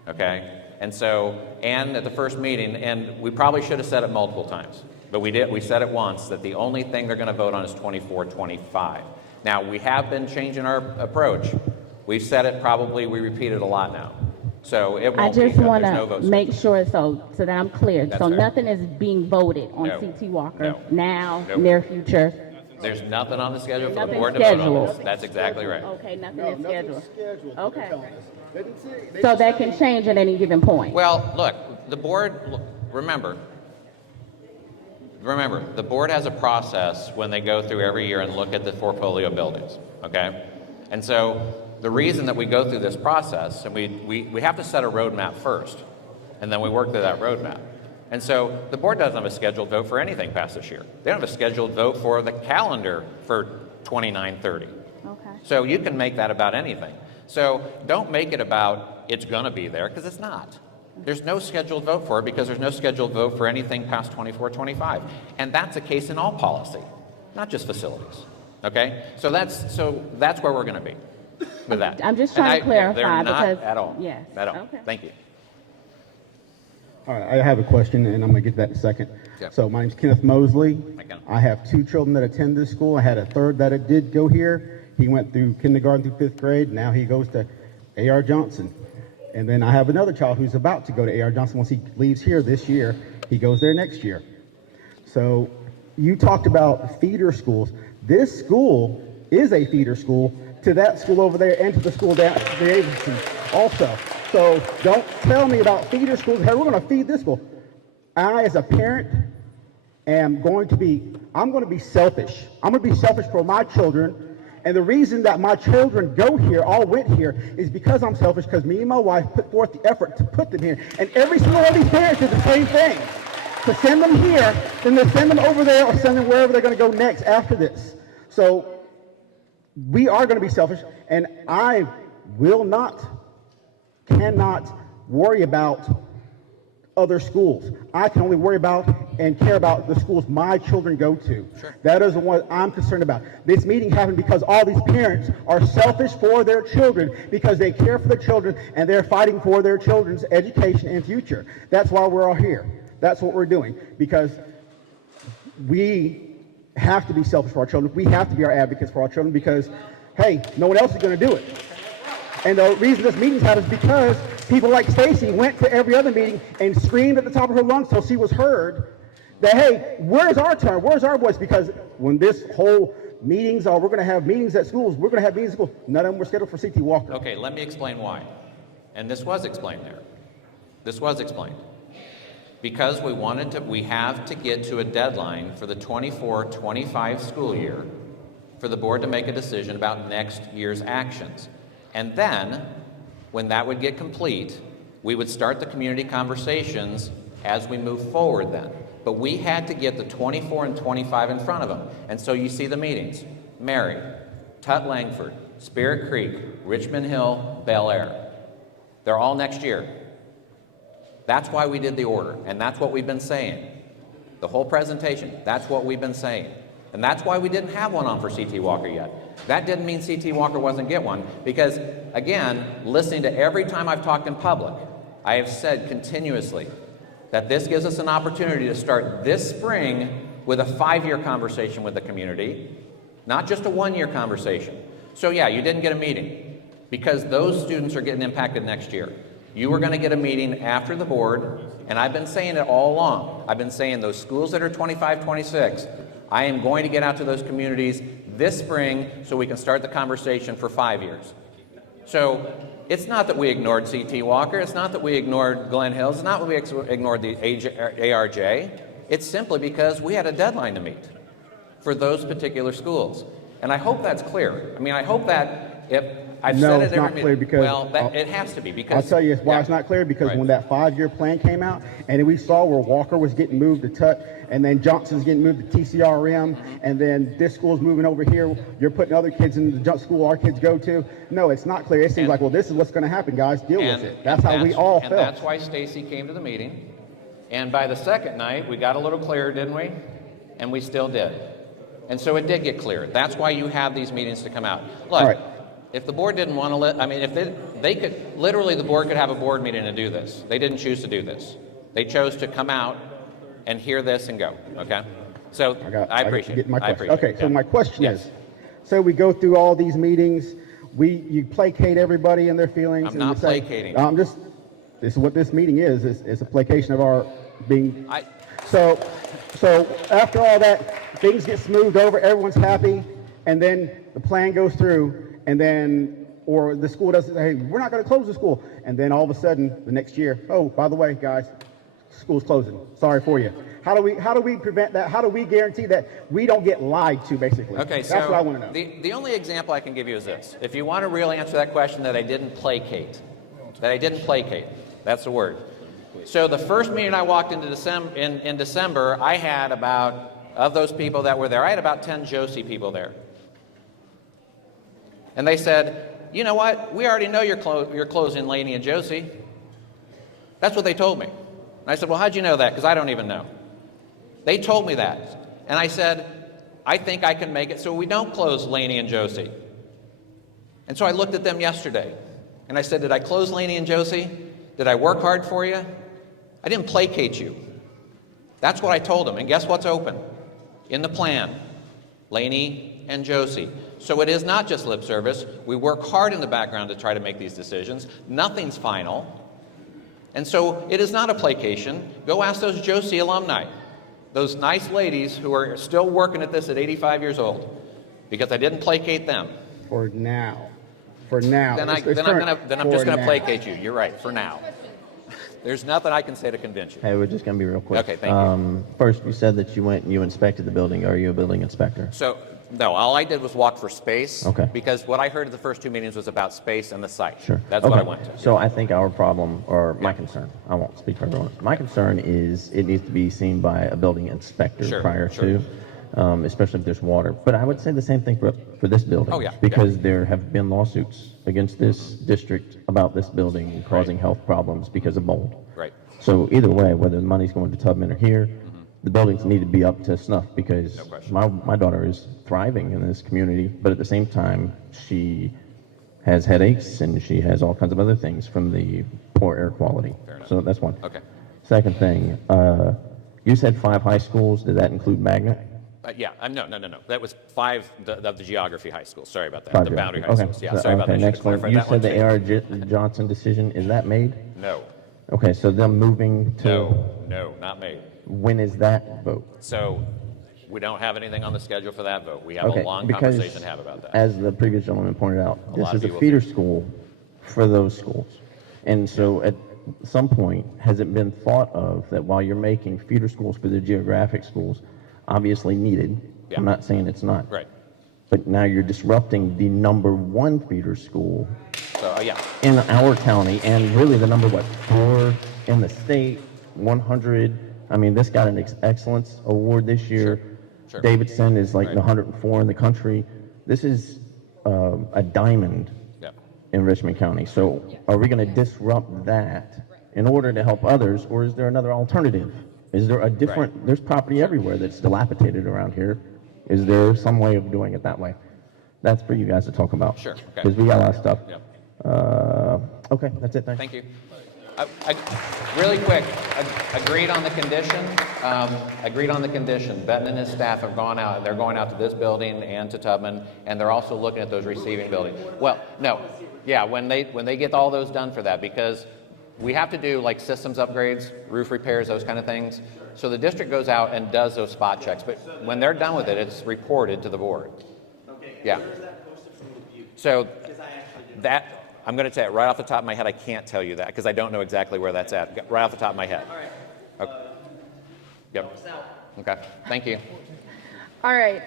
okay? And so, and at the first meeting, and we probably should have said it multiple times, but we said it once, that the only thing they're going to vote on is 24-25. Now, we have been changing our approach. We've said it probably, we repeat it a lot now. So it won't I just want to to make sure so that I'm clear. That's so fair. nothing is being voted on No. CT Walker No. now, Nope. near future. There's nothing on the schedule for the Nothing board to vote on scheduled. this. That's exactly right. Okay, nothing is scheduled. Okay. They didn't say- they So just that said can change at any given point. Well, look, the board, remember, the board has a process when they go through every year and look at the portfolio buildings, okay? And so the reason that we go through this process, and we have to set a roadmap first, and then we work through that roadmap. And so the board doesn't have a scheduled vote for anything past this year. They don't have a scheduled vote for the calendar for 29-30. Okay. So you can make that about anything. So don't make it about it's going to be there, because it's not. There's no scheduled vote for it because there's no scheduled vote for anything past 24-25. And that's a case in all policy, not just facilities. Okay? So that's where we're going to be with that. I'm just trying to clarify they're not because at all. yes. At all. Okay. Thank you. All right, I have a question, and I'm going to get to that in a second. Yeah. So my name's Kenneth Mosley. Hi, Ken. I have 2 children that attend this school. I had a third that did go here. He went through kindergarten through 5th grade. Now he goes to A.R. Johnson. And then I have another child who's about to go to A.R. Johnson. Once he leaves here this year, he goes there next year. So you talked about feeder schools. This school is a feeder school to that school over there and to the school down at the agency also. So don't tell me about feeder schools. Hey, we're going to feed this school. I, as a parent, I'm going to be selfish. I'm going to be selfish for my children. And the reason that my children all went here, is because I'm selfish, because me and my wife put forth the effort to put them here. And every single one of these parents did the same thing. To send them here, then to send them over there or send them wherever they're going to go next after this. So we are going to be selfish, and I cannot worry about other schools. I can only worry about and care about the schools my children go to. Sure. That is what I'm concerned about. This meeting happened because all these parents are selfish for their children, because they care for their children and they're fighting for their children's education and future. That's why we're all here. That's what we're doing, because we have to be selfish for our children. We have to be our advocates for our children, because, hey, no one else is going to do it. And the reason this meeting's had is because people like Stacy went to every other meeting and screamed at the top of her lungs till she was heard that, hey, where's our turn? Where's our voice? Because when this whole we're going to have meetings at schools, we're going to have meetings at schools. None of them were scheduled for CT Walker. Okay, let me explain why. And this was explained there. This was explained. Because we have to get to a deadline for the 24-25 school year for the board to make a decision about next year's actions. And then, when that would get complete, we would start the community conversations as we move forward then. But we had to get the 24 and 25 in front of them. And so you see the meetings. Mary, Tut Langford, Spirit Creek, Richmond Hill, Bel Air. They're all next year. That's why we did the order, and that's what we've been saying. The whole presentation, that's what we've been saying. And that's why we didn't have one on for CT Walker yet. That didn't mean CT Walker wasn't get one, because again, listening to every time I've talked in public, I have said continuously that this gives us an opportunity to start this spring with a 5-year conversation with the community, not just a 1-year conversation. So yeah, you didn't get a meeting because those students are getting impacted next year. You are going to get a meeting after the board, and I've been saying it all along. I've been saying those schools that are 25, 26, I am going to get out to those communities this spring so we can start the conversation for 5 years. So it's not that we ignored CT Walker, it's not that we ignored Glen Hills, it's not that we ignored the ARJ. It's simply because we had a deadline to meet for those particular schools. And I hope that's clear. I mean, I hope that if I've No, said it's it every not clear because well, it has to be because I'll tell you why yeah. it's not clear, because Right. when that 5-year plan came out, and then we saw where Walker was getting moved to Tut, and then Johnson's getting moved to TCRM, and then this school's moving over here, you're putting other kids in the school our kids go to. No, it's not clear. It seems like, well, this is what's going to happen, guys. Deal with it. That's how we all and felt. that's why Stacy came to the meeting. And by the second night, we got a little clearer, didn't we? And we still did. And so it did get clearer. That's why you have these meetings to come out. Look, All right. if the board didn't want to I mean, if they could, literally the board could have a board meeting and do this. They didn't choose to do this. They chose to come out and hear this and go, okay? So I appreciate it. I appreciate Okay, it. so Yeah. my question Yes. is, so we go through all these meetings, you placate everybody and their feelings. I'm and not you say, placating. this is what this meeting is. It's a placation of our being. I- So after all that, things get smoothed over, everyone's happy, and then the plan goes through, and then, or the school doesn't say, hey, we're not going to close the school, and then all of a sudden, the next year, oh, by the way, guys, school's closing. Sorry for you. How do we prevent that? How do we guarantee that we don't get lied to, basically? Okay, That's so what I want to know. the only example I can give you is this. If you want to really answer that question, that I didn't placate, that's the word. So the first meeting I walked into in December, I had about, of those people that were there, I had about 10 Josie people there. And they said, you know what, we already know you're closing Laney and Josie. That's what they told me. And I said, well, how'd you know that? Because I don't even know. They told me that. And I said, I think I can make it so we don't close Laney and Josie. And so I looked at them yesterday. And I said, did I close Laney and Josie? Did I work hard for you? I didn't placate you. That's what I told them. And guess what's open? In the plan, Laney and Josie. So it is not just lip service. We work hard in the background to try to make these decisions. Nothing's final. And so it is not a placation. Go ask those Josie alumni, those nice ladies who are still working at this at 85 years old, because I didn't placate them. For now. Then I'm just going to now. placate you. You're right, for now. There's nothing I can say to convince you. Hey, we're just going to be real quick. Okay, thank you. First, you said that you went and you inspected the building. Are you a building inspector? So, no, all I did was walk for space. Okay. Because what I heard at the first two meetings was about space and the site. Sure. That's Okay. what I went to. So I think our problem, or my concern, I won't speak for everyone. My concern is it needs to be seen by a building inspector Sure, prior sure. to, especially if there's water. But I would say the same thing for this building. Oh, yeah, Because there have been lawsuits against this district about this building causing health problems because of mold. Right. So either way, whether the money's going to Tubman or here, the buildings need to be up to snuff, because No question. my daughter is thriving in this community, but at the same time, she has headaches and she has all kinds of other things from the poor air quality. Fair enough. So that's one. Okay. Second thing, you said 5 high schools. Did that include Magnet? Yeah, no. That was 5 of the geography high schools. Sorry about that. 5 The boundary high okay. schools. Yeah, So- sorry about okay, that. Should next have one. clarified You that one said the too. A.R. Johnson decision, is that made? No, Okay, so them moving to, no, not made. when is that vote? So we don't have anything on the schedule for that vote. We have Okay, a long because conversation to have about that. as the previous gentleman pointed out, A this lot is of a people feeder school for those schools. And so at some point, has it been thought of that while you're making feeder schools for the geographic schools, obviously needed, Yeah. I'm not saying it's not, Right. but now you're disrupting the #1 feeder school So, yeah. in our county, and really the number, 4 in the state, 100. I mean, this got an excellence award this year. Sure. Davidson is like Right. the 104 in the country. This is a diamond Yeah. in Richmond County. So are we going to disrupt that in order to help others, or is there another alternative? Is there a different, there's property everywhere that's dilapidated around here. Is there some way of doing it that way? That's for you guys to talk about. Sure, okay. Because we got a lot of stuff. Yep. Okay, that's it. Thanks. Thank you. Really quick, agreed on the condition. Agreed on the condition. Benton and his staff have gone out. They're going out to this building and to Tubman, and they're also looking at those receiving buildings. Well, no, yeah, when they get all those done for that, because we have to do like systems upgrades, roof repairs, those kind of things. So the district goes out and does those spot checks, but when they're done with it, it's reported to the board. Okay. Yeah. Where is that posted from the view? So Because I actually didn't. that, I'm going to tell you right off the top of my head, I can't tell you that because I don't know exactly where that's at. Right off the top of my head. All right. Okay. Yep. South. Okay. Thank you. All right.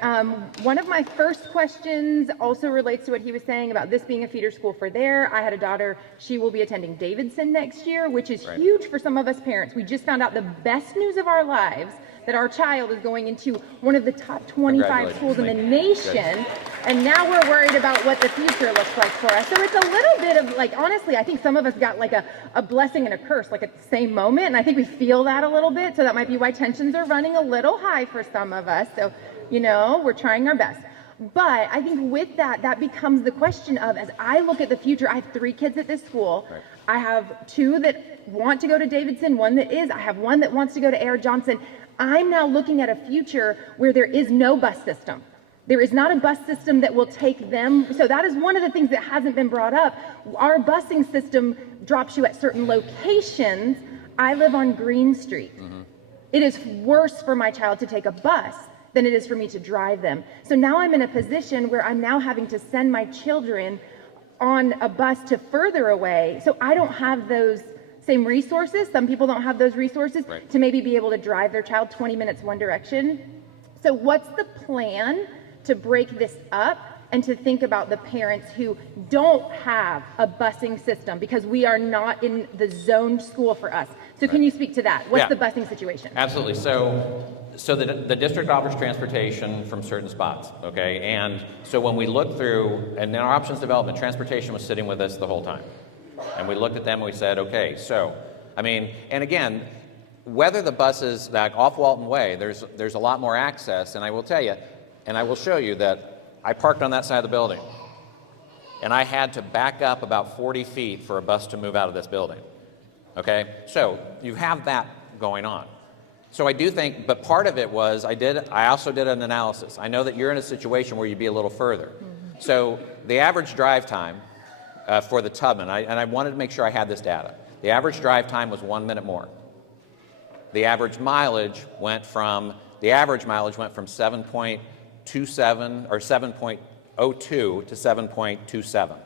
One of my first questions also relates to what he was saying about this being a feeder school for there. I had a daughter. She will be attending Davidson next year, which is Right. huge for some of us parents. We just found out the best news of our lives that our child is going into one of the top 25 schools in the nation. And now we're worried about what the future looks like for us. So it's a little bit of like, honestly, I think some of us got like a blessing and a curse like at the same moment. And I think we feel that a little bit. So that might be why tensions are running a little high for some of us. So, you know, we're trying our best. But I think with that, that becomes the question of, as I look at the future, I have 3 kids at this school. Right. I have 2 that want to go to Davidson, 1 that is. I have 1 that wants to go to Air Johnson. I'm now looking at a future where there is no bus system. There is not a bus system that will take them. So that is one of the things that hasn't been brought up. Our busing system drops you at certain locations. I live on Green Street. It is worse for my child to take a bus than it is for me to drive them. So now I'm in a position where I'm now having to send my children on a bus to further away. So I don't have those same resources. Some people don't have those resources to maybe be able to drive their child 20 minutes one direction. So what's the plan to break this up and to think about the parents who don't have a busing system, because we are not in the zoned school for us? So can you speak to that? What's the busing situation? Absolutely. So the district offers transportation from certain spots, okay? And so when we look through, and in our options development, transportation was sitting with us the whole time. And we looked at them and we said, okay, so, I mean, and again, whether the buses, like off Walton Way, there's a lot more access, and I will tell you, and I will show you that I parked on that side of the building, and I had to back up about 40 feet for a bus to move out of this building, okay? So you have that going on. So I do think, but part of it was, I also did an analysis. I know that you're in a situation where you'd be a little further. So the average drive time for the Tubman, and I wanted to make sure I had this data. The average drive time was 1 minute more. The average mileage went from 7.27 or 7.02 to 7.27.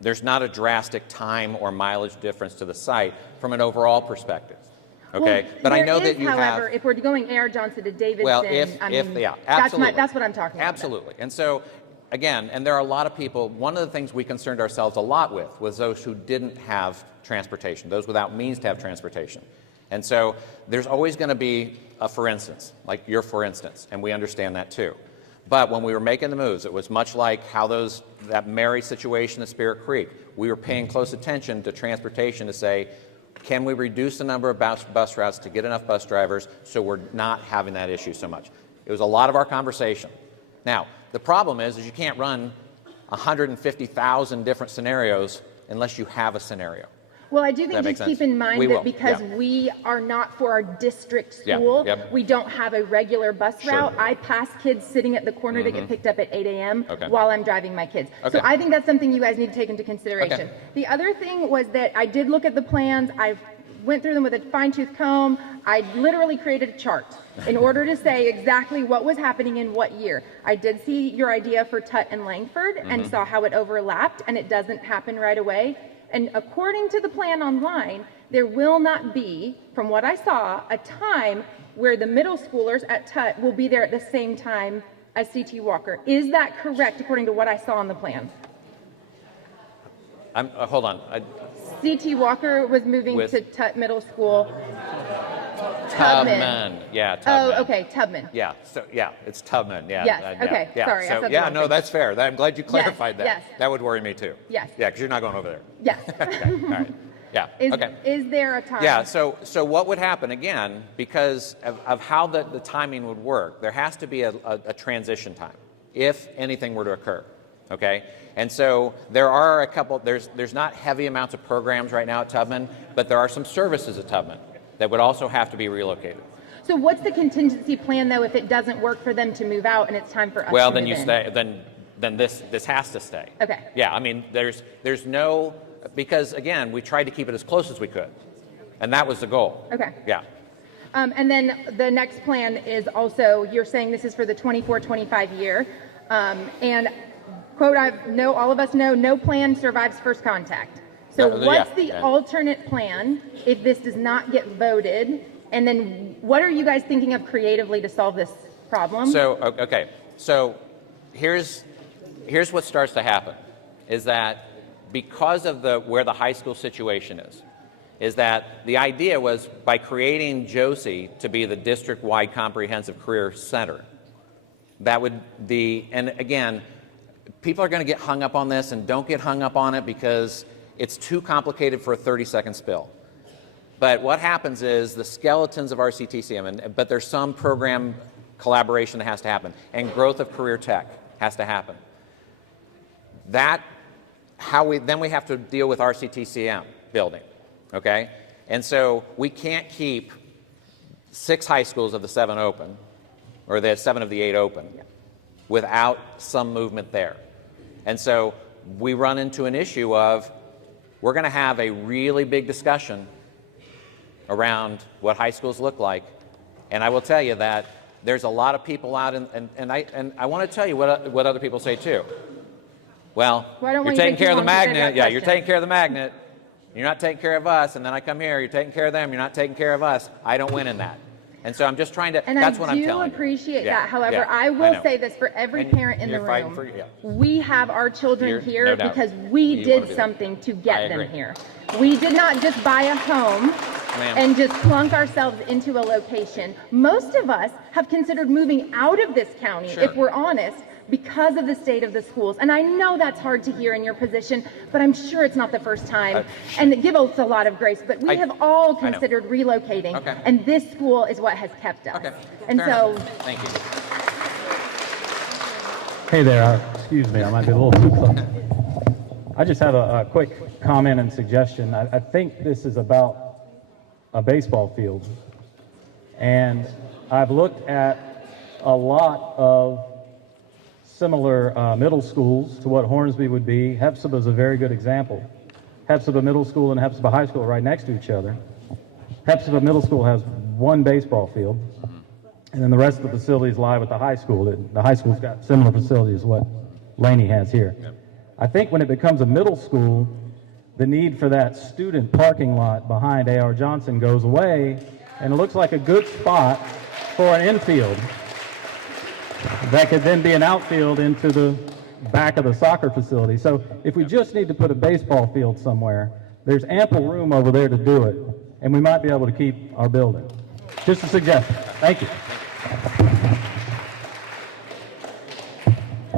There's not a drastic time or mileage difference to the site from an overall perspective. Okay, well, but I know that you however, have. if we're going Air Johnson to Davidson, Well, yeah, absolutely. that's what I'm talking about. Absolutely. And so, again, and there are a lot of people, one of the things we concerned ourselves a lot with was those who didn't have transportation, those without means to have transportation. And so there's always going to be a for instance, like your for instance, and we understand that too. But when we were making the moves, it was much like how that Mary situation at Spirit Creek. We were paying close attention to transportation to say, can we reduce the number of bus routes to get enough bus drivers so we're not having that issue so much? It was a lot of our conversation. Now, the problem is you can't run 150,000 different scenarios unless you have a scenario. Well, I do think just keep in mind that because yeah. we are not for our district school, we don't have a regular bus route. I pass kids sitting at the corner that get picked up at 8 a.m. while I'm driving my kids. So I think that's something you guys need to take into consideration. The other thing was that I did look at the plans. I went through them with a fine-tooth comb. I literally created a chart in order to say exactly what was happening in what year. I did see your idea for Tut and Langford and saw how it overlapped, and it doesn't happen right away. And according to the plan online, there will not be, from what I saw, a time where the middle schoolers at Tut will be there at the same time as C.T. Walker. Is that correct, according to what I saw on the plan? Hold on. C.T. Walker was moving to Tut Middle School. Tubman. Yeah, Tubman. Oh, okay, Tubman. Yeah, so yeah, it's Tubman. Yeah. Yes, okay, yeah. sorry. So, yeah, no, that's fair. I'm glad you clarified that. Yes. That would worry me too. Yes. Yeah, because you're not going over there. Yes. Okay, all right. Yeah, Is, okay. is there a time? Yeah, so what would happen, again, because of how the timing would work, there has to be a transition time, if anything were to occur, okay? And so there are a couple, there's not heavy amounts of programs right now at Tubman, but there are some services at Tubman that would also have to be relocated. So what's the contingency plan, though, if it doesn't work for them to move out and it's time for us Well, to then move you in? stay, then this has to stay. Okay. Yeah, I mean, there's no, because again, we tried to keep it as close as we could, and that was the goal. Okay. Yeah. And then the next plan is also, you're saying this is for the 24-25 year, and quote, all of us know, no plan survives first contact. So Yeah, what's yeah, the yeah. alternate plan if this does not get voted? And then what are you guys thinking of creatively to solve this problem? So, okay, so here's what starts to happen, is that because of where the high school situation is that the idea was by creating Josie to be the district-wide comprehensive career center, that would be, and again, people are going to get hung up on this, and don't get hung up on it because it's too complicated for a 30-second spill. But what happens is the skeletons of RCTCM, but there's some program collaboration that has to happen, and growth of career tech has to happen. Then we have to deal with RCTCM building, okay? And so we can't keep 6 high schools of the 7 open, or the 7 of the 8 open, without some movement there. And so we run into an issue of, we're going to have a really big discussion around what high schools look like. And I will tell you that there's a lot of people out, and I want to tell you what other people say too. Well, you're taking care of the magnet. Yeah, you're taking care of the magnet. You're not taking care of us. And then I come here, you're taking care of them. You're not taking care of us. I don't win in that. And so I'm just trying to, And that's what I'm I do telling you. appreciate Yeah, that. However, yeah, I will know. say this for every And parent in the you're fighting room. yeah. We have our children You're- here no doubt. because You we wanna did be there. something to I get them agree. here. We did not just buy a home Ma'am. and just plunk ourselves into a location. Most of us have considered moving out of this county, Sure. if we're honest, because of the state of the schools. And I know that's hard to hear in your position, but I'm sure it's not the first time. And give us a lot of grace, but we have all I know. considered relocating. Okay. And this school is what has kept us. Okay. And Fair so, enough. Thank you. Hey there, excuse me, I might be a little too close. I just have a quick comment and suggestion. I think this is about a baseball field. And I've looked at a lot of similar middle schools to what Hornsby would be. Hepzibah is a very good example. Hepzibah Middle School and Hepzibah High School are right next to each other. Hepzibah Middle School has one baseball field, and then the rest of the facilities lie with the high school. The high school's got similar facilities to what Laney has here. I think when it becomes a middle school, the need for that student parking lot behind A.R. Johnson goes away, and it looks like a good spot for an infield that could then be an outfield into the back of the soccer facility. So if we just need to put a baseball field somewhere, there's ample room over there to do it, and we might be able to keep our building. Just a suggestion. Thank you.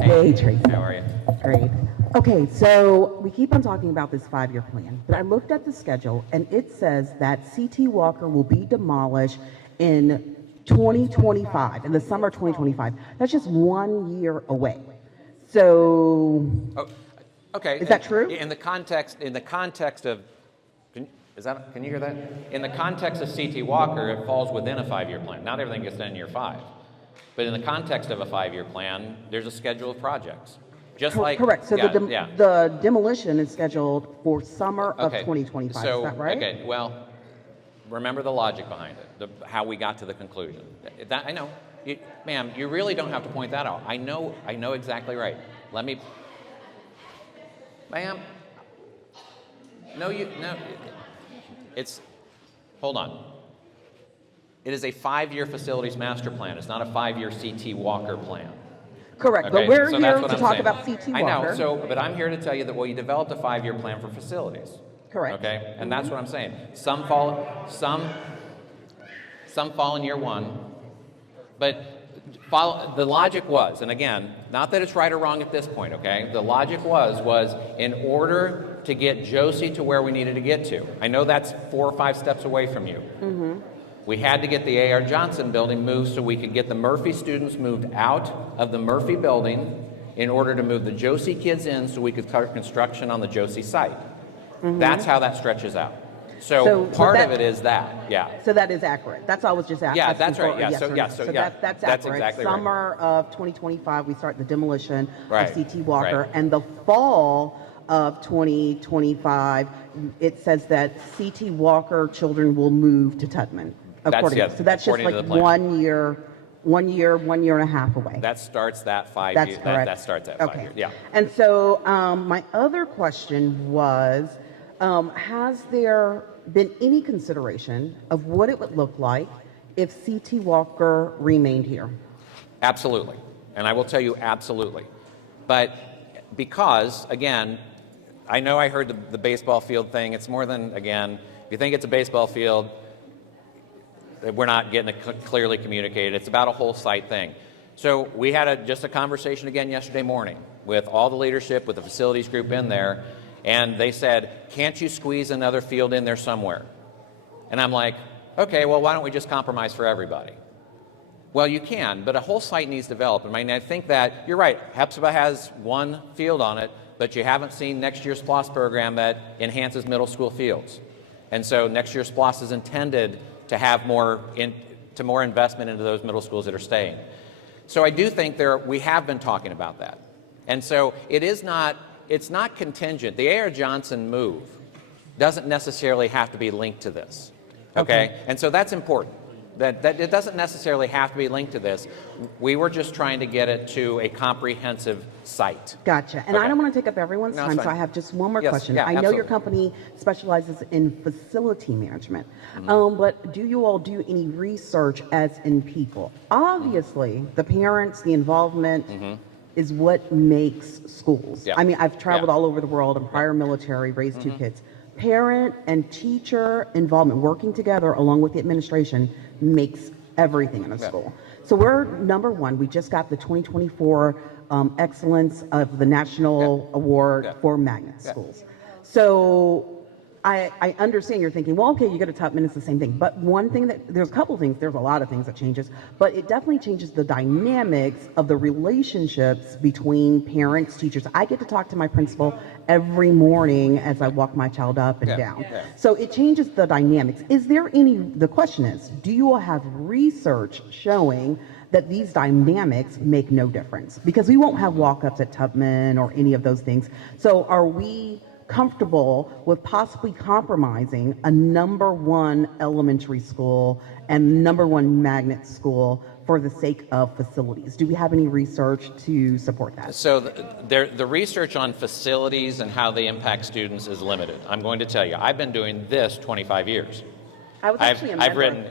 Hey, Tracy. How are you? Great. Okay, so we keep on talking about this 5-year plan, but I looked at the schedule and it says that CT Walker will be demolished in 2025, in the summer of 2025. That's just 1 year away. So, Oh, okay. Is that true? In the context of, can you hear that? In the context of CT Walker, it falls within a 5-year plan. Not everything gets done in year 5. But in the context of a 5-year plan, there's a schedule of projects. Just like correct. So yeah, the demolition is scheduled for summer of Okay, 2025. So, Is that right? okay, well, remember the logic behind it, how we got to the conclusion. That, I know. Ma'am, you really don't have to point that out. I know exactly right. Let me, ma'am, no, it's, hold on. It is a 5-year facilities master plan. It's not a 5-year CT Walker plan. Correct. Okay, But we're so here that's what to I'm talk saying. about CT Walker. I know, but I'm here to tell you that, well, you developed a 5-year plan for facilities. Correct. Okay, and that's what I'm saying. Some fall in year 1, but The logic was, and again, not that it's right or wrong at this point, okay? The logic was in order to get Josie to where we needed to get to. I know that's 4 or 5 steps away from you. We had to get the A.R. Johnson building moved so we could get the Murphy students moved out of the Murphy building in order to move the Josie kids in so we could start construction on the Josie site. That's how that stretches out. So part of it is that, yeah. So that is accurate. That's all I was just asking. Yeah, that's right. for a Yeah, yes so or yeah, no. so So yeah, that's that's accurate. exactly right. Summer of 2025, we start the demolition Right, of CT Walker, right. and the fall of 2025, it says that CT Walker children will move to Tubman. Yeah, So that's just according to like the plan. 1 year and a half away. That starts that 5 That's years. correct. That starts at 5 years. Yeah. And so my other question was, has there been any consideration of what it would look like if CT Walker remained here? Absolutely. And I will tell you absolutely. But because, again, I know I heard the baseball field thing. It's more than, again, if you think it's a baseball field, we're not getting it clearly communicated. It's about a whole site thing. So we had just a conversation again yesterday morning with all the leadership, with the facilities group in there, and they said, can't you squeeze another field in there somewhere? And I'm like, okay, well, why don't we just compromise for everybody? Well, you can, but a whole site needs development. I mean, I think that you're right. Hepzibah has one field on it, but you haven't seen next year's SPLOS program that enhances middle school fields. And so next year's SPLOS is intended to have more investment into those middle schools that are staying. So I do think we have been talking about that. And so it's not contingent. The A.R. Johnson move doesn't necessarily have to be linked to this. Okay? And so that's important. That it doesn't necessarily have to be linked to this. We were just trying to get it to a comprehensive site. Gotcha. And Okay. I don't want to take up everyone's No, it's time, so fine. I have just one more Yes, question. yeah, I know your absolutely. company specializes in facility management, but do you all do any research as in people? Obviously, the parents, the involvement is what makes schools. Yeah. I mean, I've traveled Yeah. all over the world. I'm prior military, raised 2 kids. Parent and teacher involvement, working together along with the administration, makes everything in a school. So we're number one. We just got the 2024 Excellence of the National Award for magnet schools. So I understand you're thinking, well, okay, you go to Tubman, it's the same thing. But one thing there's a couple things, there's a lot of things that changes, but it definitely changes the dynamics of the relationships between parents, teachers. I get to talk to my principal every morning as I walk my child up and down. So it changes the dynamics. The question is, do you all have research showing that these dynamics make no difference? Because we won't have walk-ups at Tubman or any of those things. So are we comfortable with possibly compromising a #1 elementary school and #1 magnet school for the sake of facilities? Do we have any research to support that? So the research on facilities and how they impact students is limited. I'm going to tell you, I've been doing this 25 years. I was actually a member.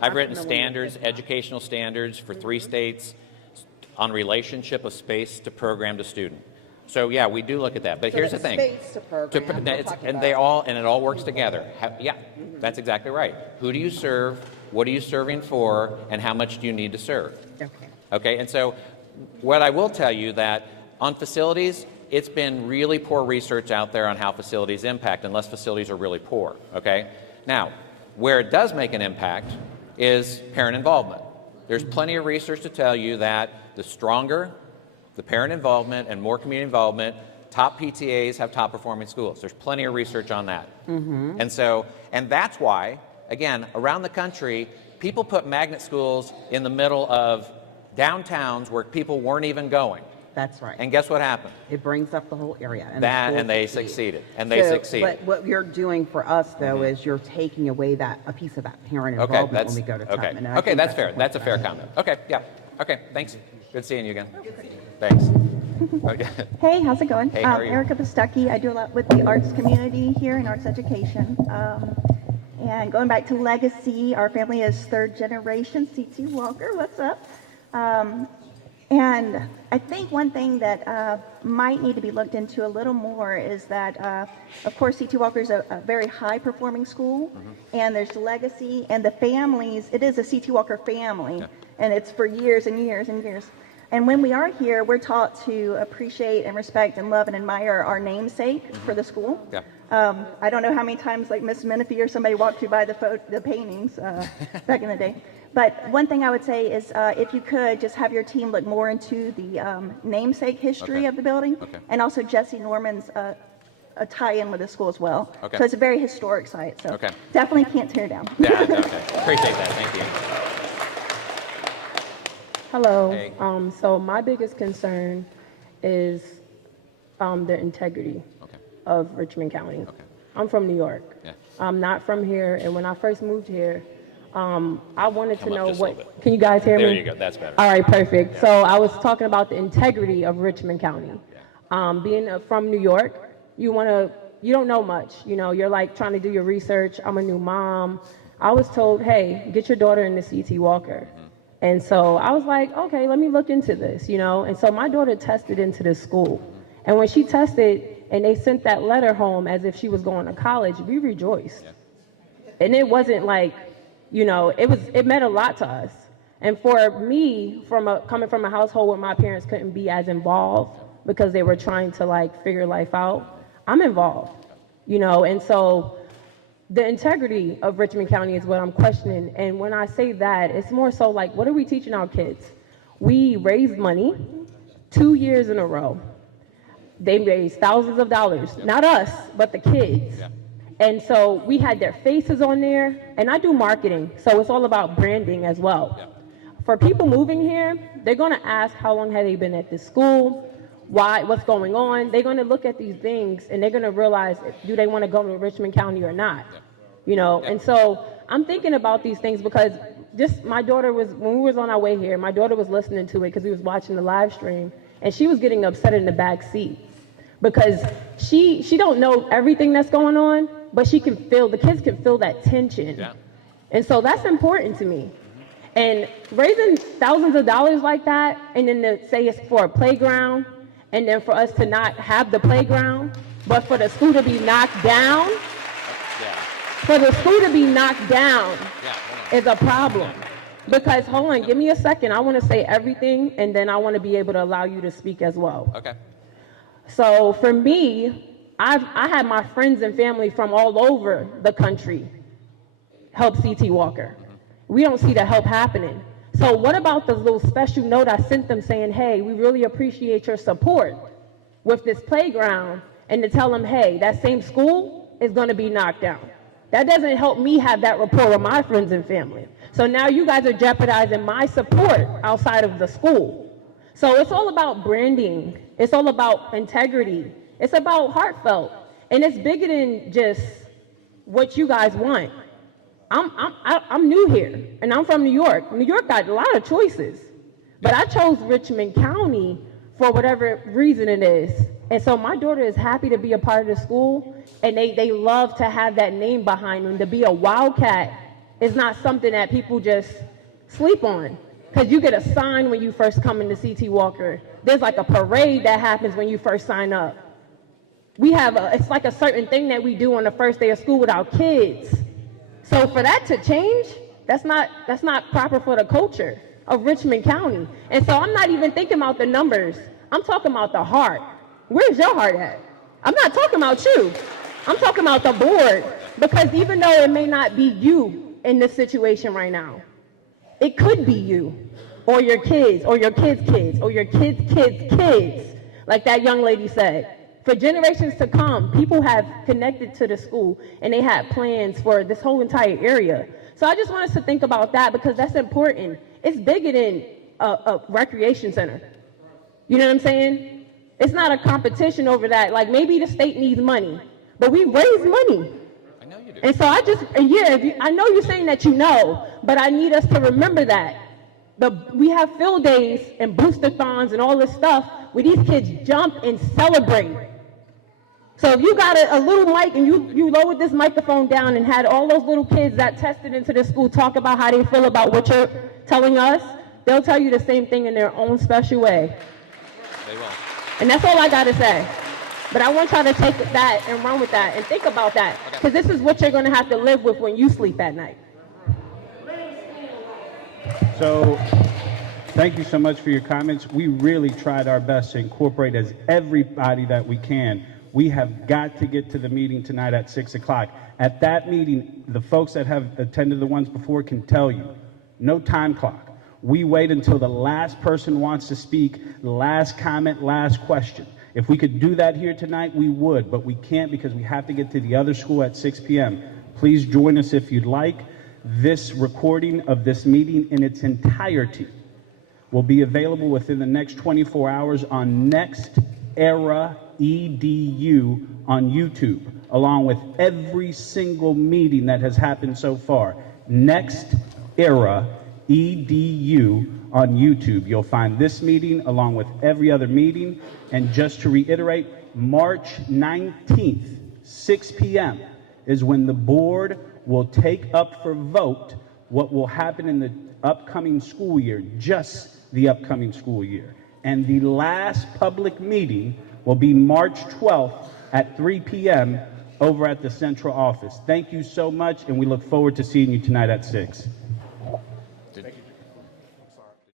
I've written standards, educational standards for 3 states on relationship of space to program to student. So yeah, we do look at that. But here's the thing. Space to program. And it all works together. That's exactly right. Who do you serve? What are you serving for? And how much do you need to serve? Okay. And so what I will tell you that on facilities, it's been really poor research out there on how facilities impact unless facilities are really poor. Okay. Now, where it does make an impact is parent involvement. There's plenty of research to tell you that the stronger the parent involvement and more community involvement, top PTAs have top performing schools. There's plenty of research on that. And that's why, again, around the country, people put magnet schools in the middle of downtowns where people weren't even going. That's right. And guess what happened? It brings up the whole area. And They succeeded. But what you're doing for us, though, is you're taking away a piece of that parent involvement when we go to Tubman. And I Okay, think that's fair. That's a fair comment. Okay, yeah. Okay, thanks. Good seeing you again. Thanks. Okay. Hey, how's it going? Hey, how are you? Erica Pastucky. I do a lot with the arts community here in arts education. And going back to legacy, our family is 3rd generation CT Walker. What's up? And I think one thing that might need to be looked into a little more is that, of course, CT Walker is a very high-performing school, and there's legacy, and the families, it is a CT Walker family. and it's for years and years and years. And when we are here, we're taught to appreciate and respect and love and admire our namesake for the school. Yeah. I don't know how many times, like Miss Menifee or somebody walked you by the paintings back in the day. But one thing I would say is if you could just have your team look more into the namesake history of the building, and also Jesse Norman's a tie-in with the school as well. Okay. So it's a very historic site. So definitely can't tear down. Yeah, okay. Appreciate that. Thank you. Hello. Hey. So my biggest concern is the integrity of Richmond County. I'm from New York. Yeah. I'm not from here, and when I first moved here, I wanted to Come up know just a little what. Can you guys hear me? There you go. That's better. All right, perfect. So I was talking about the integrity of Richmond County. Being from New York, you don't know much. You know, you're like trying to do your research. I'm a new mom. I was told, hey, get your daughter into CT Walker. And so I was like, okay, let me look into this, you know. And so my daughter tested into this school. And when she tested and they sent that letter home as if she was going to college, we rejoiced. And it wasn't like, you know, it meant a lot to us. And for me, coming from a household where my parents couldn't be as involved because they were trying to like figure life out, I'm involved, you know. And so the integrity of Richmond County is what I'm questioning. And when I say that, it's more so like, what are we teaching our kids? We raised money 2 years in a row. They raised thousands of dollars, not us, but the kids. And so we had their faces on there, and I do marketing, so it's all about branding as well. For people moving here, they're gonna ask how long have they been at this school, what's going on. They're gonna look at these things and they're gonna realize, do they wanna go to Richmond County or not? You know, and so I'm thinking about these things because just my daughter when we was on our way here, my daughter was listening to it because we was watching the live stream, and she was getting upset in the back seat because she don't know everything that's going on, but the kids can feel that tension. Yeah. And so that's important to me. And raising thousands of dollars like that, and then to say it's for a playground, and then for us to not have the playground, but for the school to be knocked down, for the school to be knocked down is a problem. Because, hold on, give me a second. I want to say everything, and then I want to be able to allow you to speak as well. Okay. So for me, I had my friends and family from all over the country help CT Walker. We don't see the help happening. So what about the little special note I sent them saying, hey, we really appreciate your support with this playground, and to tell them, hey, that same school is going to be knocked down. That doesn't help me have that rapport with my friends and family. So now you guys are jeopardizing my support outside of the school. So it's all about branding. It's all about integrity. It's about heartfelt. And it's bigger than just what you guys want. I'm new here, and I'm from New York. New York got a lot of choices, but I chose Richmond County for whatever reason it is. And so my daughter is happy to be a part of the school, and they love to have that name behind them. To be a Wildcat is not something that people just sleep on, because you get a sign when you first come into CT Walker. There's like a parade that happens when you first sign up. It's like a certain thing that we do on the first day of school with our kids. So for that to change, that's not proper for the culture of Richmond County. And so I'm not even thinking about the numbers. I'm talking about the heart. Where's your heart at? I'm not talking about you. I'm talking about the board. Because even though it may not be you in this situation right now, it could be you, or your kids, or your kids' kids, or your kids' kids' kids, like that young lady said. For generations to come, people have connected to the school, and they had plans for this whole entire area. So I just want us to think about that, because that's important. It's bigger than a recreation center. You know what I'm saying? It's not a competition over that. Like, maybe the state needs money, but we raise money. I know you do. And so I know you're saying that you know, but I need us to remember that. We have field days and booster-thons and all this stuff where these kids jump and celebrate. So if you got a little mic and you lowered this microphone down and had all those little kids that tested into the school talk about how they feel about what you're telling us, they'll tell you the same thing in their own special way. They will. And that's all I got to say. But I want y'all to take that and run with that and think about that, because this is what you're going to have to live with when you sleep at night. So Thank you so much for your comments. We really tried our best to incorporate as everybody that we can. We have got to get to the meeting tonight at 6 o'clock. At that meeting, the folks that have attended the ones before can tell you, no time clock. We wait until the last person wants to speak, last comment, last question. If we could do that here tonight, we would, but we can't because we have to get to the other school at 6 p.m. Please join us if you'd like. This recording of this meeting in its entirety will be available within the next 24 hours on Next Era EDU on YouTube, along with every single meeting that has happened so far. Next Era EDU on YouTube. You'll find this meeting along with every other meeting. And just to reiterate, March 19th, 6 p.m. is when the board will take up for vote what will happen in the upcoming school year, just the upcoming school year. And the last public meeting will be March 12th at 3 p.m. over at the central office. Thank you so much, and we look forward to seeing you tonight at 6.